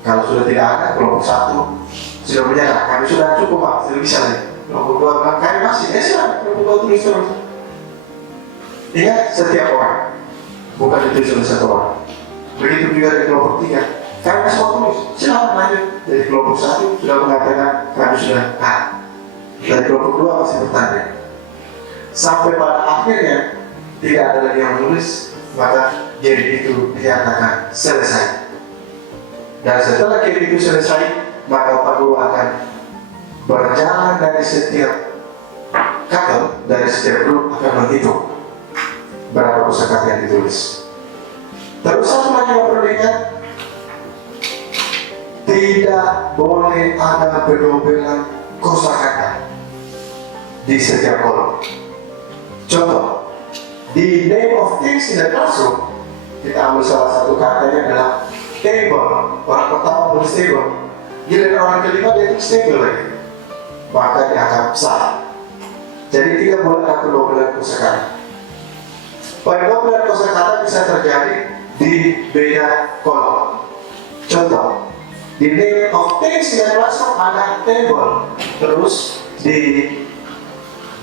Kalau sudah tidak ada, kelompok 1 sudah menyerah, kami sudah cukup Pak, sudah bisa lagi. Kelompok 2 bilang, kami masih, silahkan, kelompok 2 tulis terus. Ingat, setiap orang, bukan ditulis oleh 1 orang. Begitu juga dari kelompok 3, kami masih mau tulis, silahkan lanjut. Dari kelompok 1 sudah mengatakan, kami sudah dari kelompok 2 masih bertanya. Sampai pada akhirnya, tidak ada lagi yang menulis, maka game itu dinyatakan selesai. Dan setelah game itu selesai, maka Pak Guru akan berjalan dari setiap kata, dari setiap grup akan menghitung berapa kosakata yang ditulis. Terus satu lagi yang perlu diingat, tidak boleh ada pendobelan kosakata di setiap kolom. Contoh, di name of things in the classroom, kita ambil salah satu katanya adalah table. Orang pertama tulis table, giliran orang kelima dia tulis table lagi, maka dianggap salah. Jadi tidak boleh ada pendobelan kosakata. Pendobelan kosakata bisa terjadi di beda kolom. Contoh, di name of things in the classroom ada table, terus di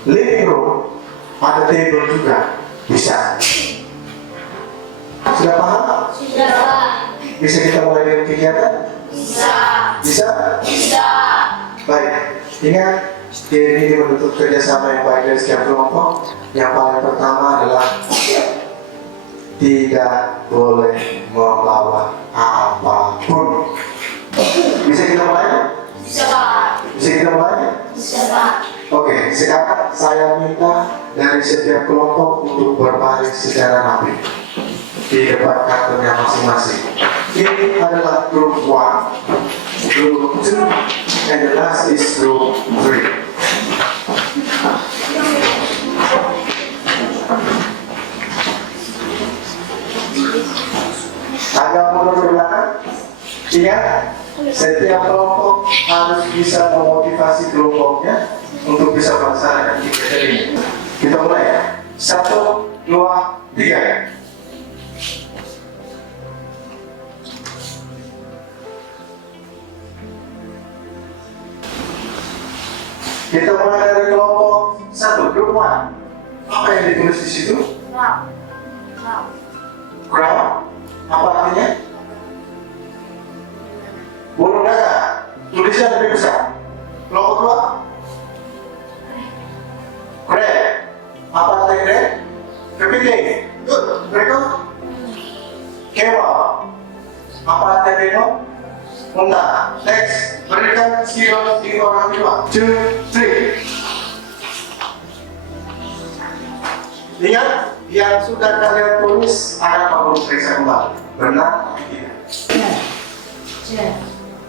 living room ada table juga, bisa. Sudah paham? Sudah. Bisa kita mulai dengan kegiatan? Bisa. Bisa? Bisa. Baik, ingat ini menuntut kerjasama yang baik dari setiap kelompok. Yang paling pertama adalah tidak boleh membawa apapun. Bisa kita mulai? Bisa, Pak. Bisa kita mulai? Bisa, Pak. Oke, sekarang saya minta dari setiap kelompok untuk berbaris secara rapi di depan kartunya masing-masing. Ini adalah group 1, group 2, and the last is group 3. setiap kelompok harus bisa memotivasi kelompoknya untuk bisa melaksanakan kegiatan ini. Kita mulai ya. 1, 2, 3. Kita mulai dari kelompok 1, grup 1. Apa yang ditulis di situ? Crowd. Apa artinya? Burung gagak. Tulisnya lebih besar. Kelompok 2. Crab. Apa artinya crab? Kepiting. Good. Berikut. Camel. Apa artinya camel? Unta. Next. Berikan skill di orang kedua. 2, 3. Ingat, yang sudah kalian tulis akan perlu periksa kembali. Benar atau tidak?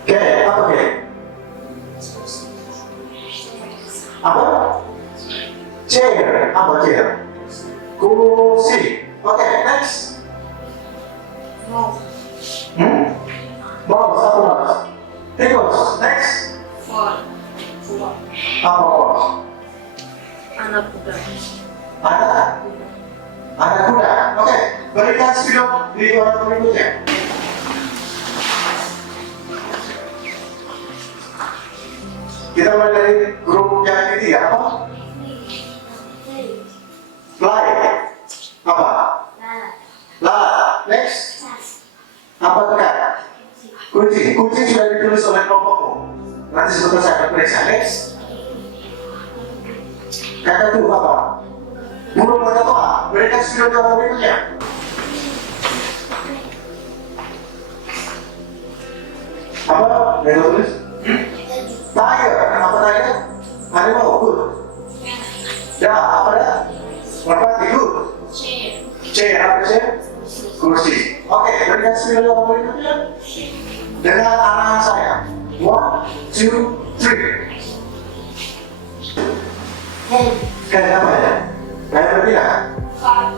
Oke, apa oke? Apa? Chair. Apa chair? Kursi. Oke, next. Mouse, apa mouse? Tikus. Next. Apa mouse? Anak kuda. Anak kuda. Oke, berikan spidol di orang berikutnya. Kita mulai dari grup yang ketiga. Apa? Fly. Apa? Lala. Next. Apa dekat? Kucing. Kucing sudah ditulis oleh kelompokmu. Nanti sebentar saya akan periksa. Next. Kakak tuh apa? Burung kakak. Berikan spidol di orang berikutnya. Apa? Yang tulis? Tiger. Apa tiger? Harimau. Good. Ya, apa dah? Merpati. Good. Chair. Apa chair? Kursi. Oke, berikan spidol di orang berikutnya. Dengan arahan saya. 1, 2, 3. Kayak apa ya? Kayak bertiga?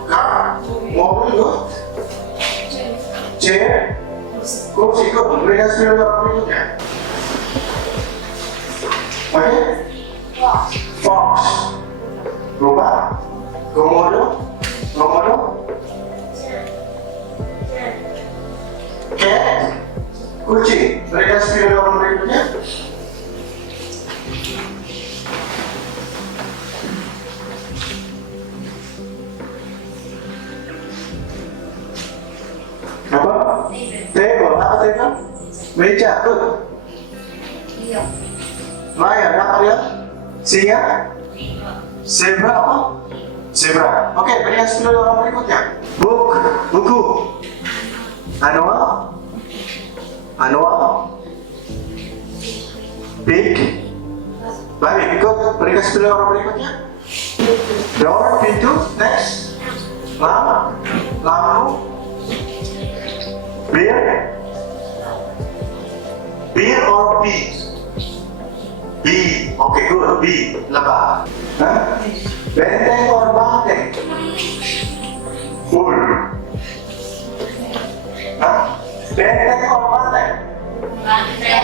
Car. Mobil. Good. Chair. Kursi. Good. Berikan spidol di orang berikutnya. Oke? Fox. Lupa. Komodo. Cat. Kucing. Berikan spidol orang berikutnya. Apa? Table. Apa table? Meja. Good. Lion. Apa lihat? Singa. Zebra apa? Zebra. Oke, berikan spidol orang berikutnya. Buku. Manual. Big. Baik, ikut. Berikan spidol orang berikutnya. Door, pintu. Next. Lampu. Beer or bee? Bee. Oke, good. Bee. Lebah. Benteng or banteng? Full. Benteng or banteng?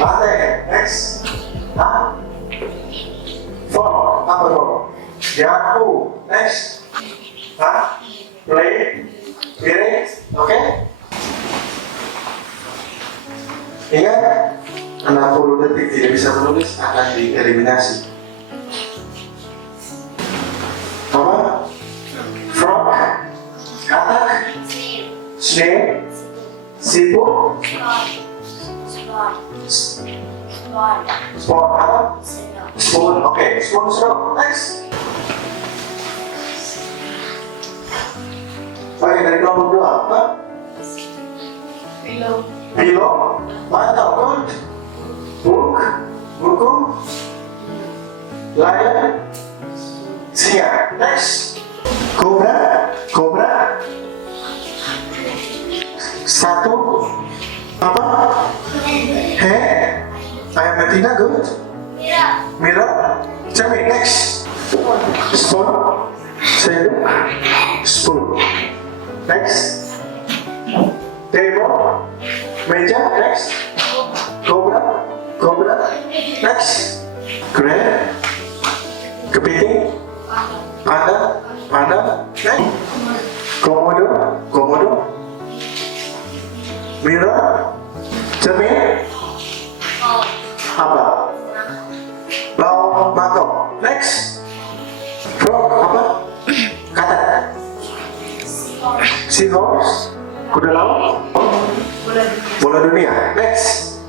Banteng. Next. Fork. Apa fork? Garpu. Next. Plate. Piring. Oke. Ingat, 60 detik tidak bisa menulis akan dieliminasi. Apa? Frog. Katak. Snake. Siput. Spot. Apa? Spoon. Oke, spoon sudah. Next. Oke, dari kelompok 2 apa? Pillow. Mantap. Good. Buku. Lion. Singa. Next. Cobra. 1. Apa? Ayam betina. Good. Mirror. Cermin. Next. Spoon. Sendok. Spoon. Next. Table. Meja. Next. Cobra. Next. Grab. Kepiting. Panda. Next. Komodo. Mirror. Cermin. Apa? Bau mangkok. Next. Frog. Apa? Katak. Seahorse. Kuda laut. Bola dunia. Next.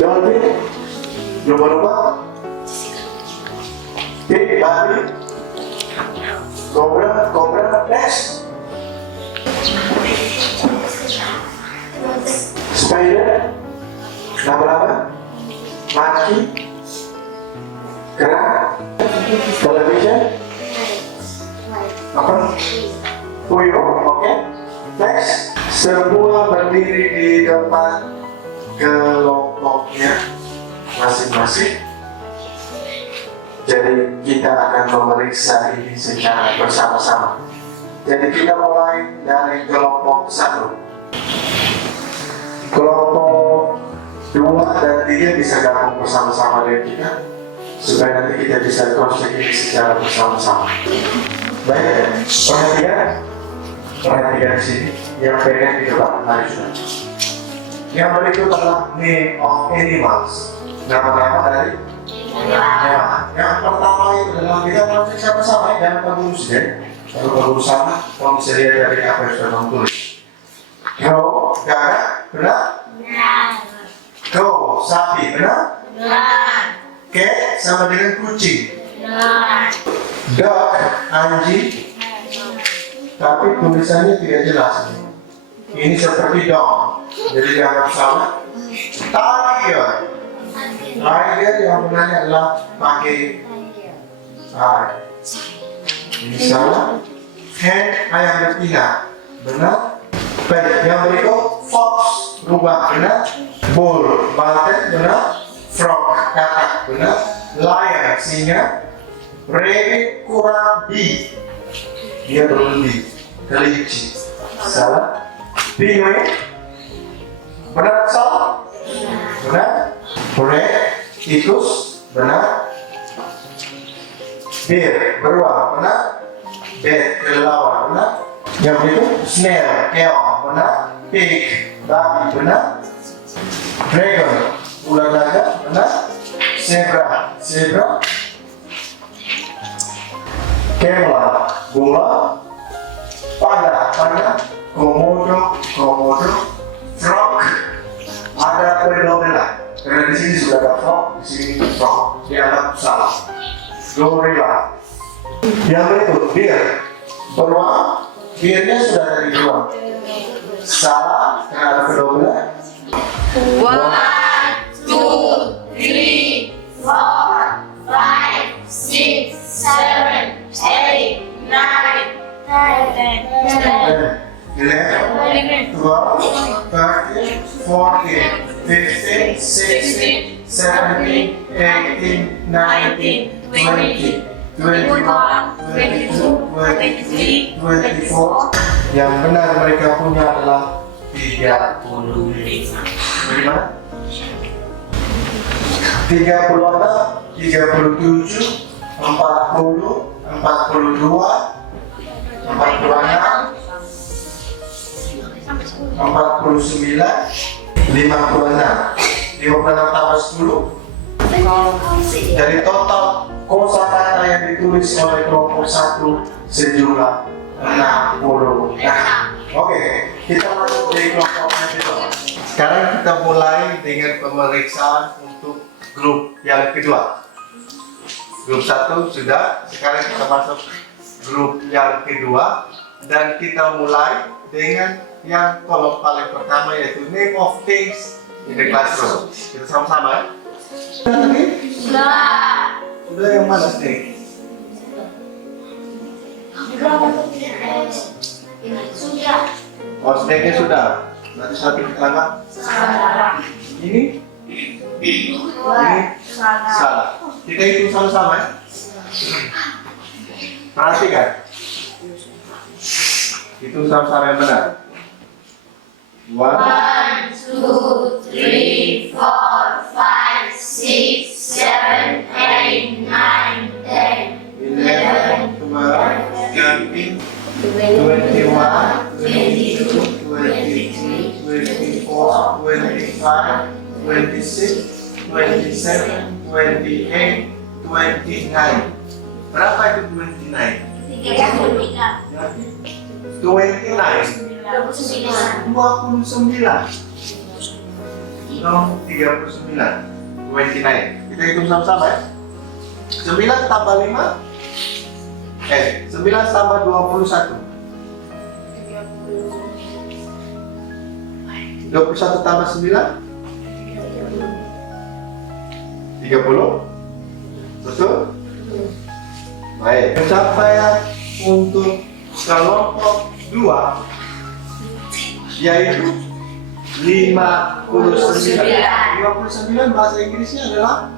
Dolphin. Lumba-lumba. Pig, babi. Cobra. Next. Spider. Laba-laba. Maki. Kerang. Television. Apa? Puyuh. Oke. Next. Semua berdiri di depan kelompoknya masing-masing. Jadi kita akan memeriksa ini secara bersama-sama. Jadi kita mulai dari kelompok 1. Kelompok 2 dan 3 bisa gabung bersama-sama dengan kita supaya nanti kita bisa cross-check ini secara bersama-sama. Baik, perhatikan di sini. Yang pegang di depan, mari sudah. Yang berikut adalah name of animals. Nama-nama dari hewan. Yang pertama itu adalah kita periksa bersama ya, jangan pengurus ya. Kalau pengurus sama, kamu bisa lihat dari apa yang sudah kamu tulis. Go, gagak, benar? Go, sapi, benar? Cat sama dengan kucing. Dog, anjing. Tapi tulisannya tidak jelas. Ini seperti dog. Jadi jangan salah. Tiger. Tiger yang benarnya adalah pakai I. Ini salah. Hen, ayam betina. Benar? Baik, yang berikut fox, rubah. Benar? Bull, banteng. Benar? Frog, katak. Benar? Lion, singa. Rabbit, kurang bee. Dia berlebih. Kelinci. Salah. Penguin. Benar? Salah? Benar? Rat, tikus. Benar? Bear, beruang. Benar? Bat, kelelawar. Benar? Yang berikut snail, keong. Benar? Pig, babi. Benar? Dragon, ular naga. Benar? Zebra. Camel, bunga. Panda. Komodo. Frog, ada pedofila. Karena di sini sudah ada frog, di sini frog. Dianggap salah. Gorilla. Yang berikut deer, beruang. Deernya sudah ada di beruang. Salah, karena ada pedofila. 1, 2, 3, 4, 5, 6, 7, 8, 9, 10. 11, 12, 13, 14, 15, 16, 17, 18, 19, 20, 21, 22, 23, 24. Yang benar mereka punya adalah 35. Bagaimana? 36, 37, 40, 42, 46, 49, 56 tambah 10. Dari total kosakata yang ditulis oleh kelompok 1 sejumlah 60. Oke, kita masuk di kelompok kedua. Sekarang kita mulai dengan pemeriksaan untuk grup yang kedua. Grup 1 sudah, sekarang kita masuk grup yang kedua dan kita mulai dengan yang kolom paling pertama yaitu name of things in the classroom. Kita sama-sama ya. Sudah yang mana snake? Oh, snake-nya sudah. Nanti satu ditambah. Ini? Salah. Kita hitung sama-sama ya. Perhatikan. Hitung sama-sama yang benar. 1, 1, 2, 3, 4, 5, 6, 7, 8, 9, 10, 11, 12, 13, 21, 22, 23, 24, 25, 26, 27, 28, 29. Berapa itu 29? 29. 29. No, 39. 29. Kita hitung sama-sama ya. 9 tambah 5. 9 tambah 21. 21 tambah 9. 30. Betul? Baik. Pencapaian untuk kelompok 2 yaitu 59. 59 bahasa Inggrisnya adalah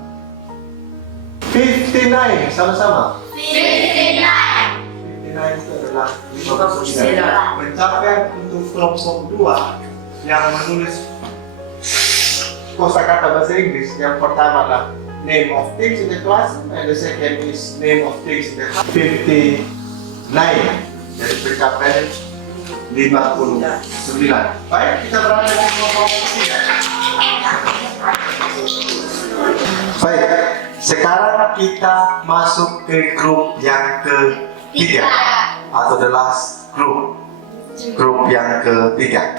59. Sama-sama. 59 itu adalah 59. Pencapaian untuk kelompok 2 yang menulis kosakata bahasa Inggris, yang pertama adalah name of things in the class, and the second is name of things in the class. 59. Jadi pencapaian 59. Baik, kita berada di kelompok 3. Baik, sekarang kita masuk ke grup yang ketiga atau the last group. Grup yang ketiga.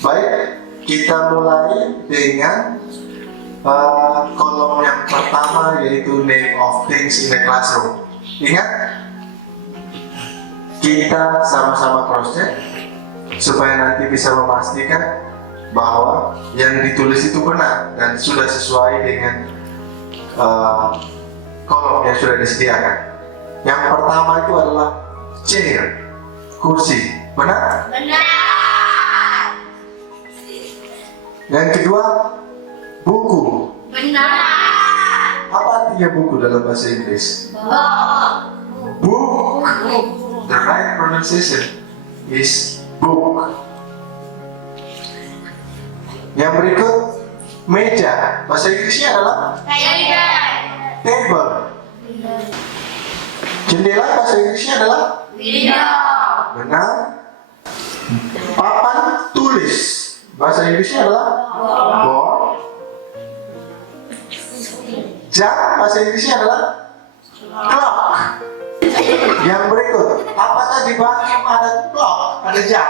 Baik, kita mulai dengan kolom yang pertama yaitu name of things in the classroom. Ingat, kita sama-sama cross check supaya nanti bisa memastikan bahwa yang ditulis itu benar dan sudah sesuai dengan kolom yang sudah disediakan. Yang pertama itu adalah chair, kursi. Benar? Benar. Yang kedua, buku. Benar. Apa artinya buku dalam bahasa Inggris? Book. The right pronunciation is book. Yang berikut, meja. Bahasa Inggrisnya adalah table. Jendela bahasa Inggrisnya adalah benar. Papan tulis. Bahasa Inggrisnya adalah board. Jam bahasa Inggrisnya adalah clock. Yang berikut, apakah di Bandung ada clock, ada jam?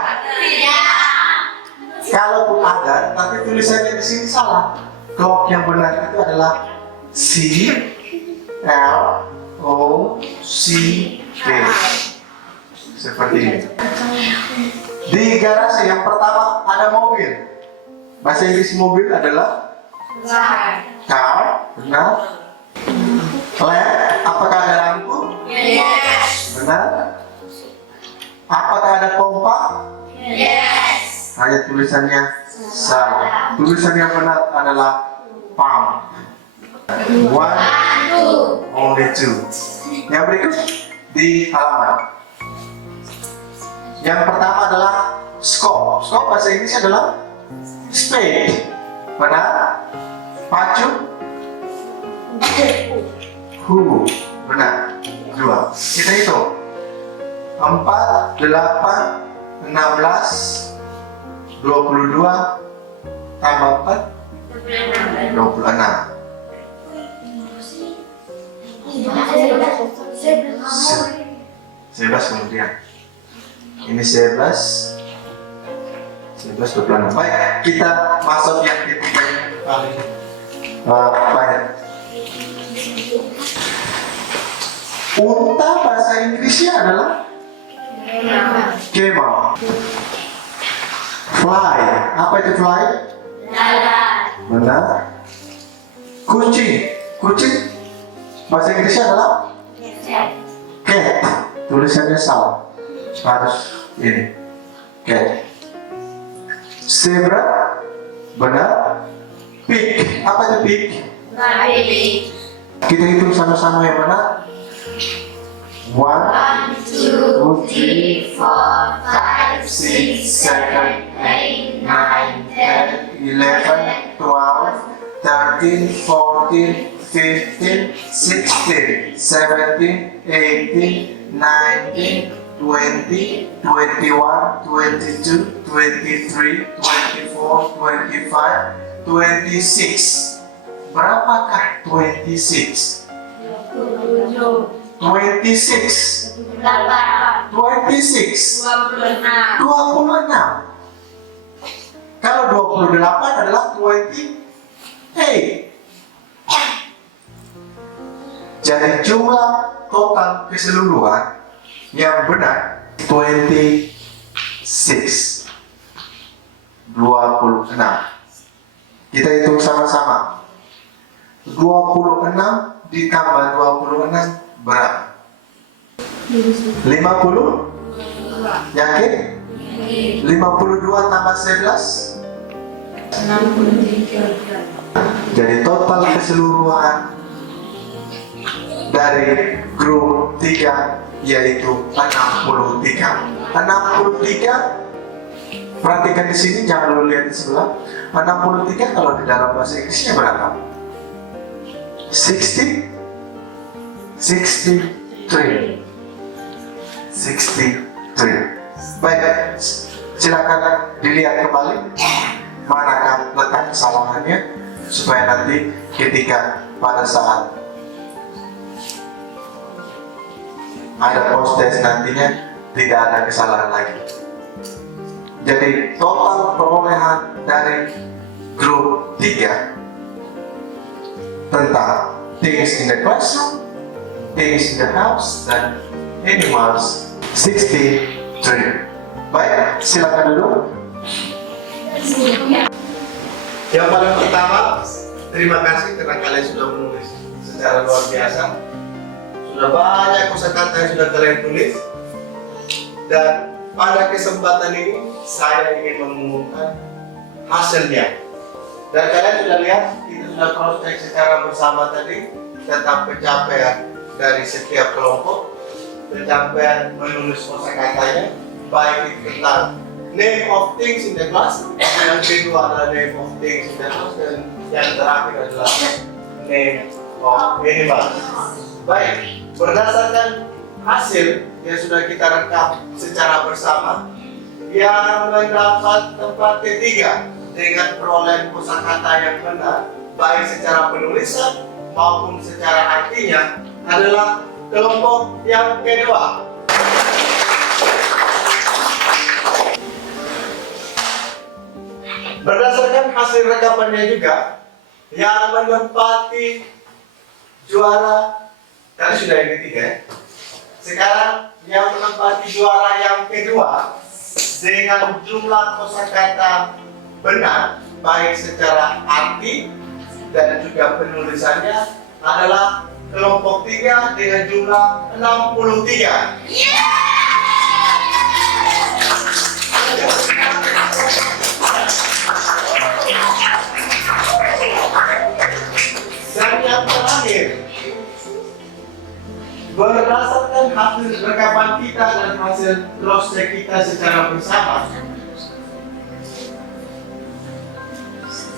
Kalaupun ada, tapi tulisannya di sini salah. Clock yang benar itu adalah C-L-O-C-K. Seperti ini. Di garasi yang pertama ada mobil. Bahasa Inggris mobil adalah car, benar. Lamp, apakah ada lampu? Yes. Benar. Apakah ada pompa? Yes. Hanya tulisannya salah. Tulisan yang benar adalah pump. One, only two. Yang berikut di halaman. Yang pertama adalah scope. Scope bahasa Inggris adalah spade. Benar? Pacu? Who? Benar. 2. Kita hitung. 4, 8, 16, 22 tambah 4, 26. 11 kemudian. Ini 11, 26. Baik, kita masuk yang ketiga yang paling banyak. Unta bahasa Inggrisnya adalah camel. Fly, apa itu fly? Benar. Kucing, kucing bahasa Inggrisnya adalah cat. Tulisannya salah. Harus ini cat. Zebra, benar. Pig, apa itu pig? Kita hitung sama-sama yang benar. 1, 2, 3, 4, 5, 5, 6, 7, 8, 9, 10, 11, 12, 13, 14, 15, 16, 17, 18, 19, 20, 21, 22, 23, 24, 25, 26. Berapakah 26? 27, 26. 8, 26. 26. 26. Kalau 28 adalah 28. Jadi jumlah total keseluruhan yang benar 26. 26. Kita hitung sama-sama. 26 ditambah 26 berapa? 50? Yakin? 52 tambah 11? 63. Jadi total keseluruhan dari grup 3 yaitu 63. 63, perhatikan di sini, jangan lu lihat di sebelah. 63 kalau di dalam bahasa Inggrisnya berapa? 63. 63. Baik, silakan dilihat kembali manakah letak kesalahannya supaya nanti ketika pada saat ada post test nantinya tidak ada kesalahan lagi. Jadi total perolehan dari grup 3 tentang things in the classroom, things in the house, dan animals 63. Baik, silakan dulu. Yang paling pertama, terima kasih karena kalian sudah menulis secara luar biasa. Sudah banyak kosakata yang sudah kalian tulis. Dan pada kesempatan ini saya ingin mengumumkan hasilnya. Dan kalian sudah lihat, kita sudah cross check secara bersama tadi tentang pencapaian dari setiap kelompok, pencapaian menulis kosakatanya, baik itu tentang name of things in the class, yang kedua adalah name of things in the house, dan yang terakhir adalah name of animals. Baik, berdasarkan hasil yang sudah kita rekam secara bersama, yang mendapat tempat ketiga dengan perolehan kosakata yang benar, baik secara penulisan maupun secara artinya, adalah kelompok yang kedua. Berdasarkan hasil rekamannya juga, yang menempati juara tadi sudah yang ketiga ya. Sekarang yang menempati juara yang kedua dengan jumlah kosakata benar baik secara arti dan juga penulisannya adalah kelompok 3 dengan jumlah 63. Dan yang terakhir, berdasarkan hasil rekaman kita dan hasil cross check kita secara bersama,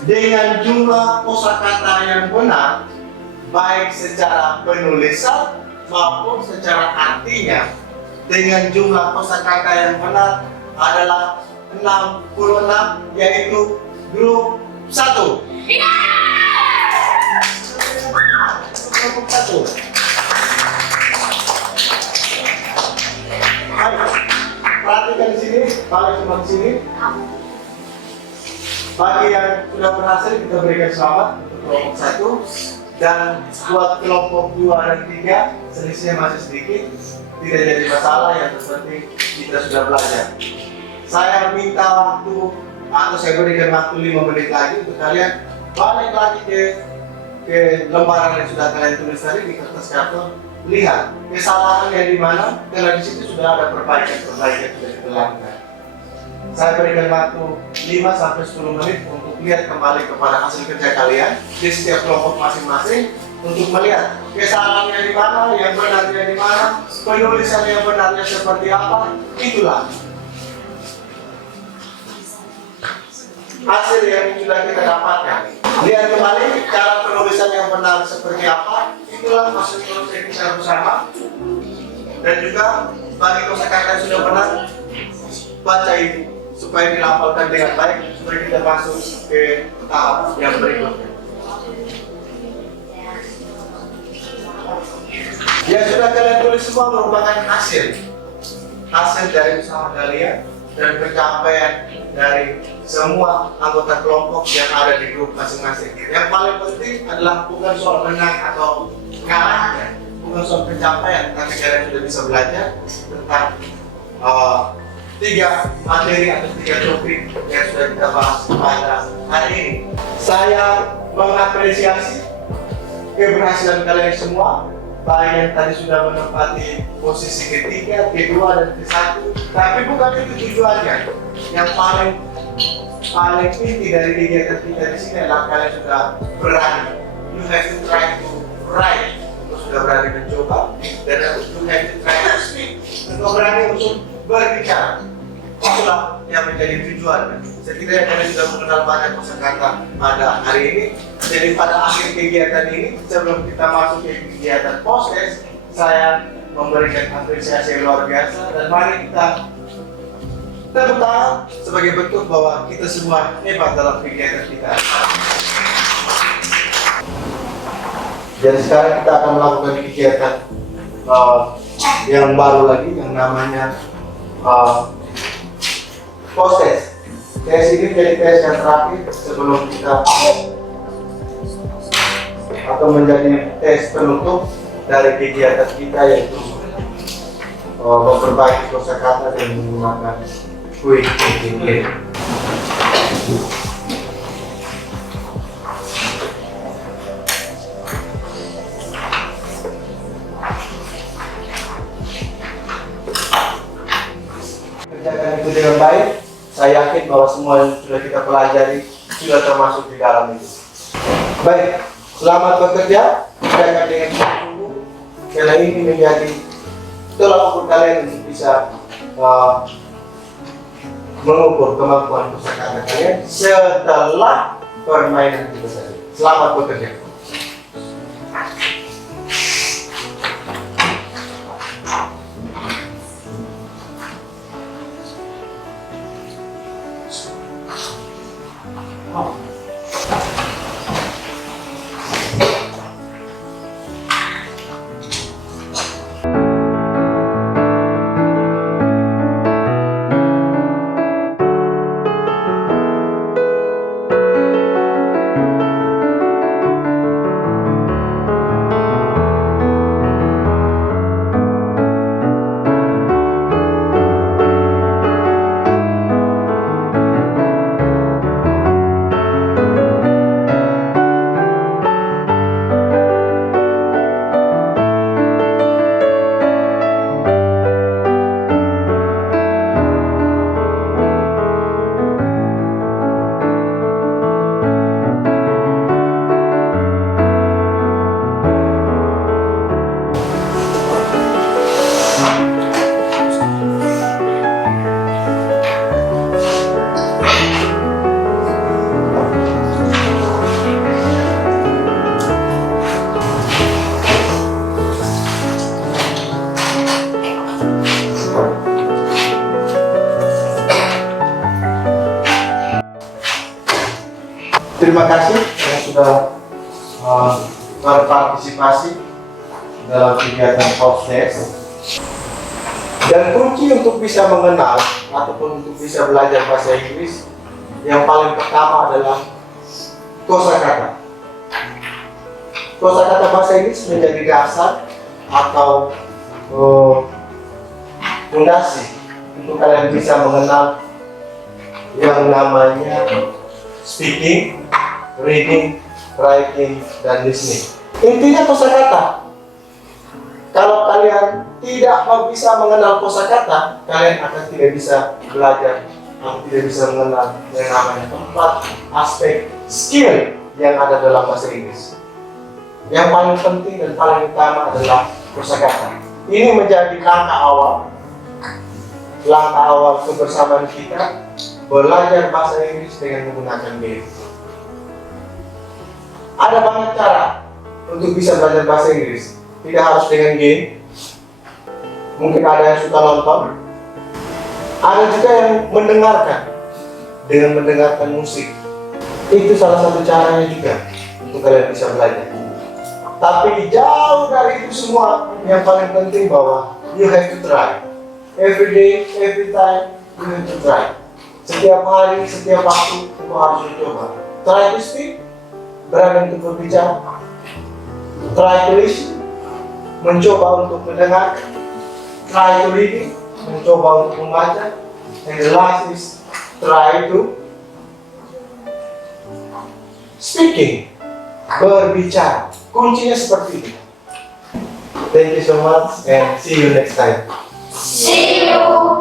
dengan jumlah kosakata yang benar baik secara penulisan maupun secara artinya, dengan jumlah kosakata yang benar adalah 66, yaitu grup 1. Grup 1. Perhatikan di sini, balik semua di sini. Bagi yang sudah berhasil kita berikan selamat untuk kelompok 1, dan buat kelompok 2 dan 3 selisihnya masih sedikit, tidak jadi masalah, yang terpenting kita sudah belajar. Saya minta waktu, atau saya berikan waktu 5 menit lagi untuk kalian balik lagi ke lembaran yang sudah kalian tulis tadi di kertas karton. Lihat kesalahannya di mana, karena di situ sudah ada perbaikan sudah dilakukan. Saya berikan waktu 5-10 menit untuk lihat kembali kepada hasil kerja kalian di setiap kelompok masing-masing untuk melihat kesalahannya di mana, yang benarnya di mana, penulisan yang benarnya seperti apa. Itulah hasil yang sudah kita dapatkan. Lihat kembali cara penulisan yang benar seperti apa. Itulah maksud proses secara bersama. Dan juga bagi kosakata yang sudah benar, baca itu supaya dilafalkan dengan baik supaya kita masuk ke tahap yang berikutnya. Yang sudah kalian tulis semua merupakan hasil dari usaha kalian dan pencapaian dari semua anggota kelompok yang ada di grup masing-masing. Yang paling penting adalah bukan soal menang atau kalahnya, bukan soal pencapaian, tapi kalian sudah bisa belajar tentang 3 materi atau 3 topik yang sudah kita bahas pada hari ini. Saya mengapresiasi keberhasilan kalian semua, baik yang tadi sudah menempati posisi ketiga, kedua, dan ke-1. Tapi bukan itu tujuannya. Yang paling inti dari kegiatan kita di sini adalah kalian sudah berani. You have to try to write. Untuk sudah berani mencoba, dan you have to try to speak. Untuk berani untuk berbicara. Itulah yang menjadi tujuan. Setidaknya kalian sudah mengenal banyak kosakata pada hari ini. Jadi pada akhir kegiatan ini, sebelum kita masuk ke kegiatan post-test, saya memberikan apresiasi yang luar biasa, dan mari kita tepuk tangan sebagai bentuk bahwa kita semua hebat dalam kegiatan kita. Jadi sekarang kita akan melakukan kegiatan yang baru lagi, yang namanya post-test. Tes ini menjadi tes yang terakhir sebelum kita atau menjadi tes penutup dari kegiatan kita, yaitu memperbaiki kosakata dan menggunakan quick thinking game. Kerjakan itu dengan baik. Saya yakin bahwa semua yang sudah kita pelajari sudah termasuk di dalam itu. Baik, selamat bekerja. Jaga dengan sungguh-sungguh, karena ini menjadi tolak ukur kalian untuk bisa mengukur kemampuan kosakata kalian setelah permainan kita tadi. Selamat bekerja. Terima kasih yang sudah berpartisipasi dalam kegiatan post-test. Dan kunci untuk bisa mengenal ataupun untuk bisa belajar bahasa Inggris, yang paling pertama adalah kosakata. Kosakata bahasa Inggris menjadi dasar atau fondasi untuk kalian bisa mengenal yang namanya speaking, reading, writing, dan listening. Intinya kosakata. Kalau kalian tidak bisa mengenal kosakata, kalian akan tidak bisa belajar atau tidak bisa mengenal yang namanya 4 aspek skill yang ada dalam bahasa Inggris. Yang paling penting dan paling utama adalah kosakata. Ini menjadi langkah awal kebersamaan kita belajar bahasa Inggris dengan menggunakan game. Ada banyak cara untuk bisa belajar bahasa Inggris. Tidak harus dengan game. Mungkin ada yang suka nonton. Ada juga yang mendengarkan dengan mendengarkan musik. Itu salah satu caranya juga untuk kalian bisa belajar. Tapi jauh dari itu semua, yang paling penting bahwa you have to try. Every day, every time, you have to try. Setiap hari, setiap waktu, kamu harus mencoba. Try to speak, berani untuk berbicara. Try to listen, mencoba untuk mendengar. Try to reading, mencoba untuk membaca. And the last is try to speaking, berbicara. Kuncinya seperti itu. Thank you so much and see you next time. See you.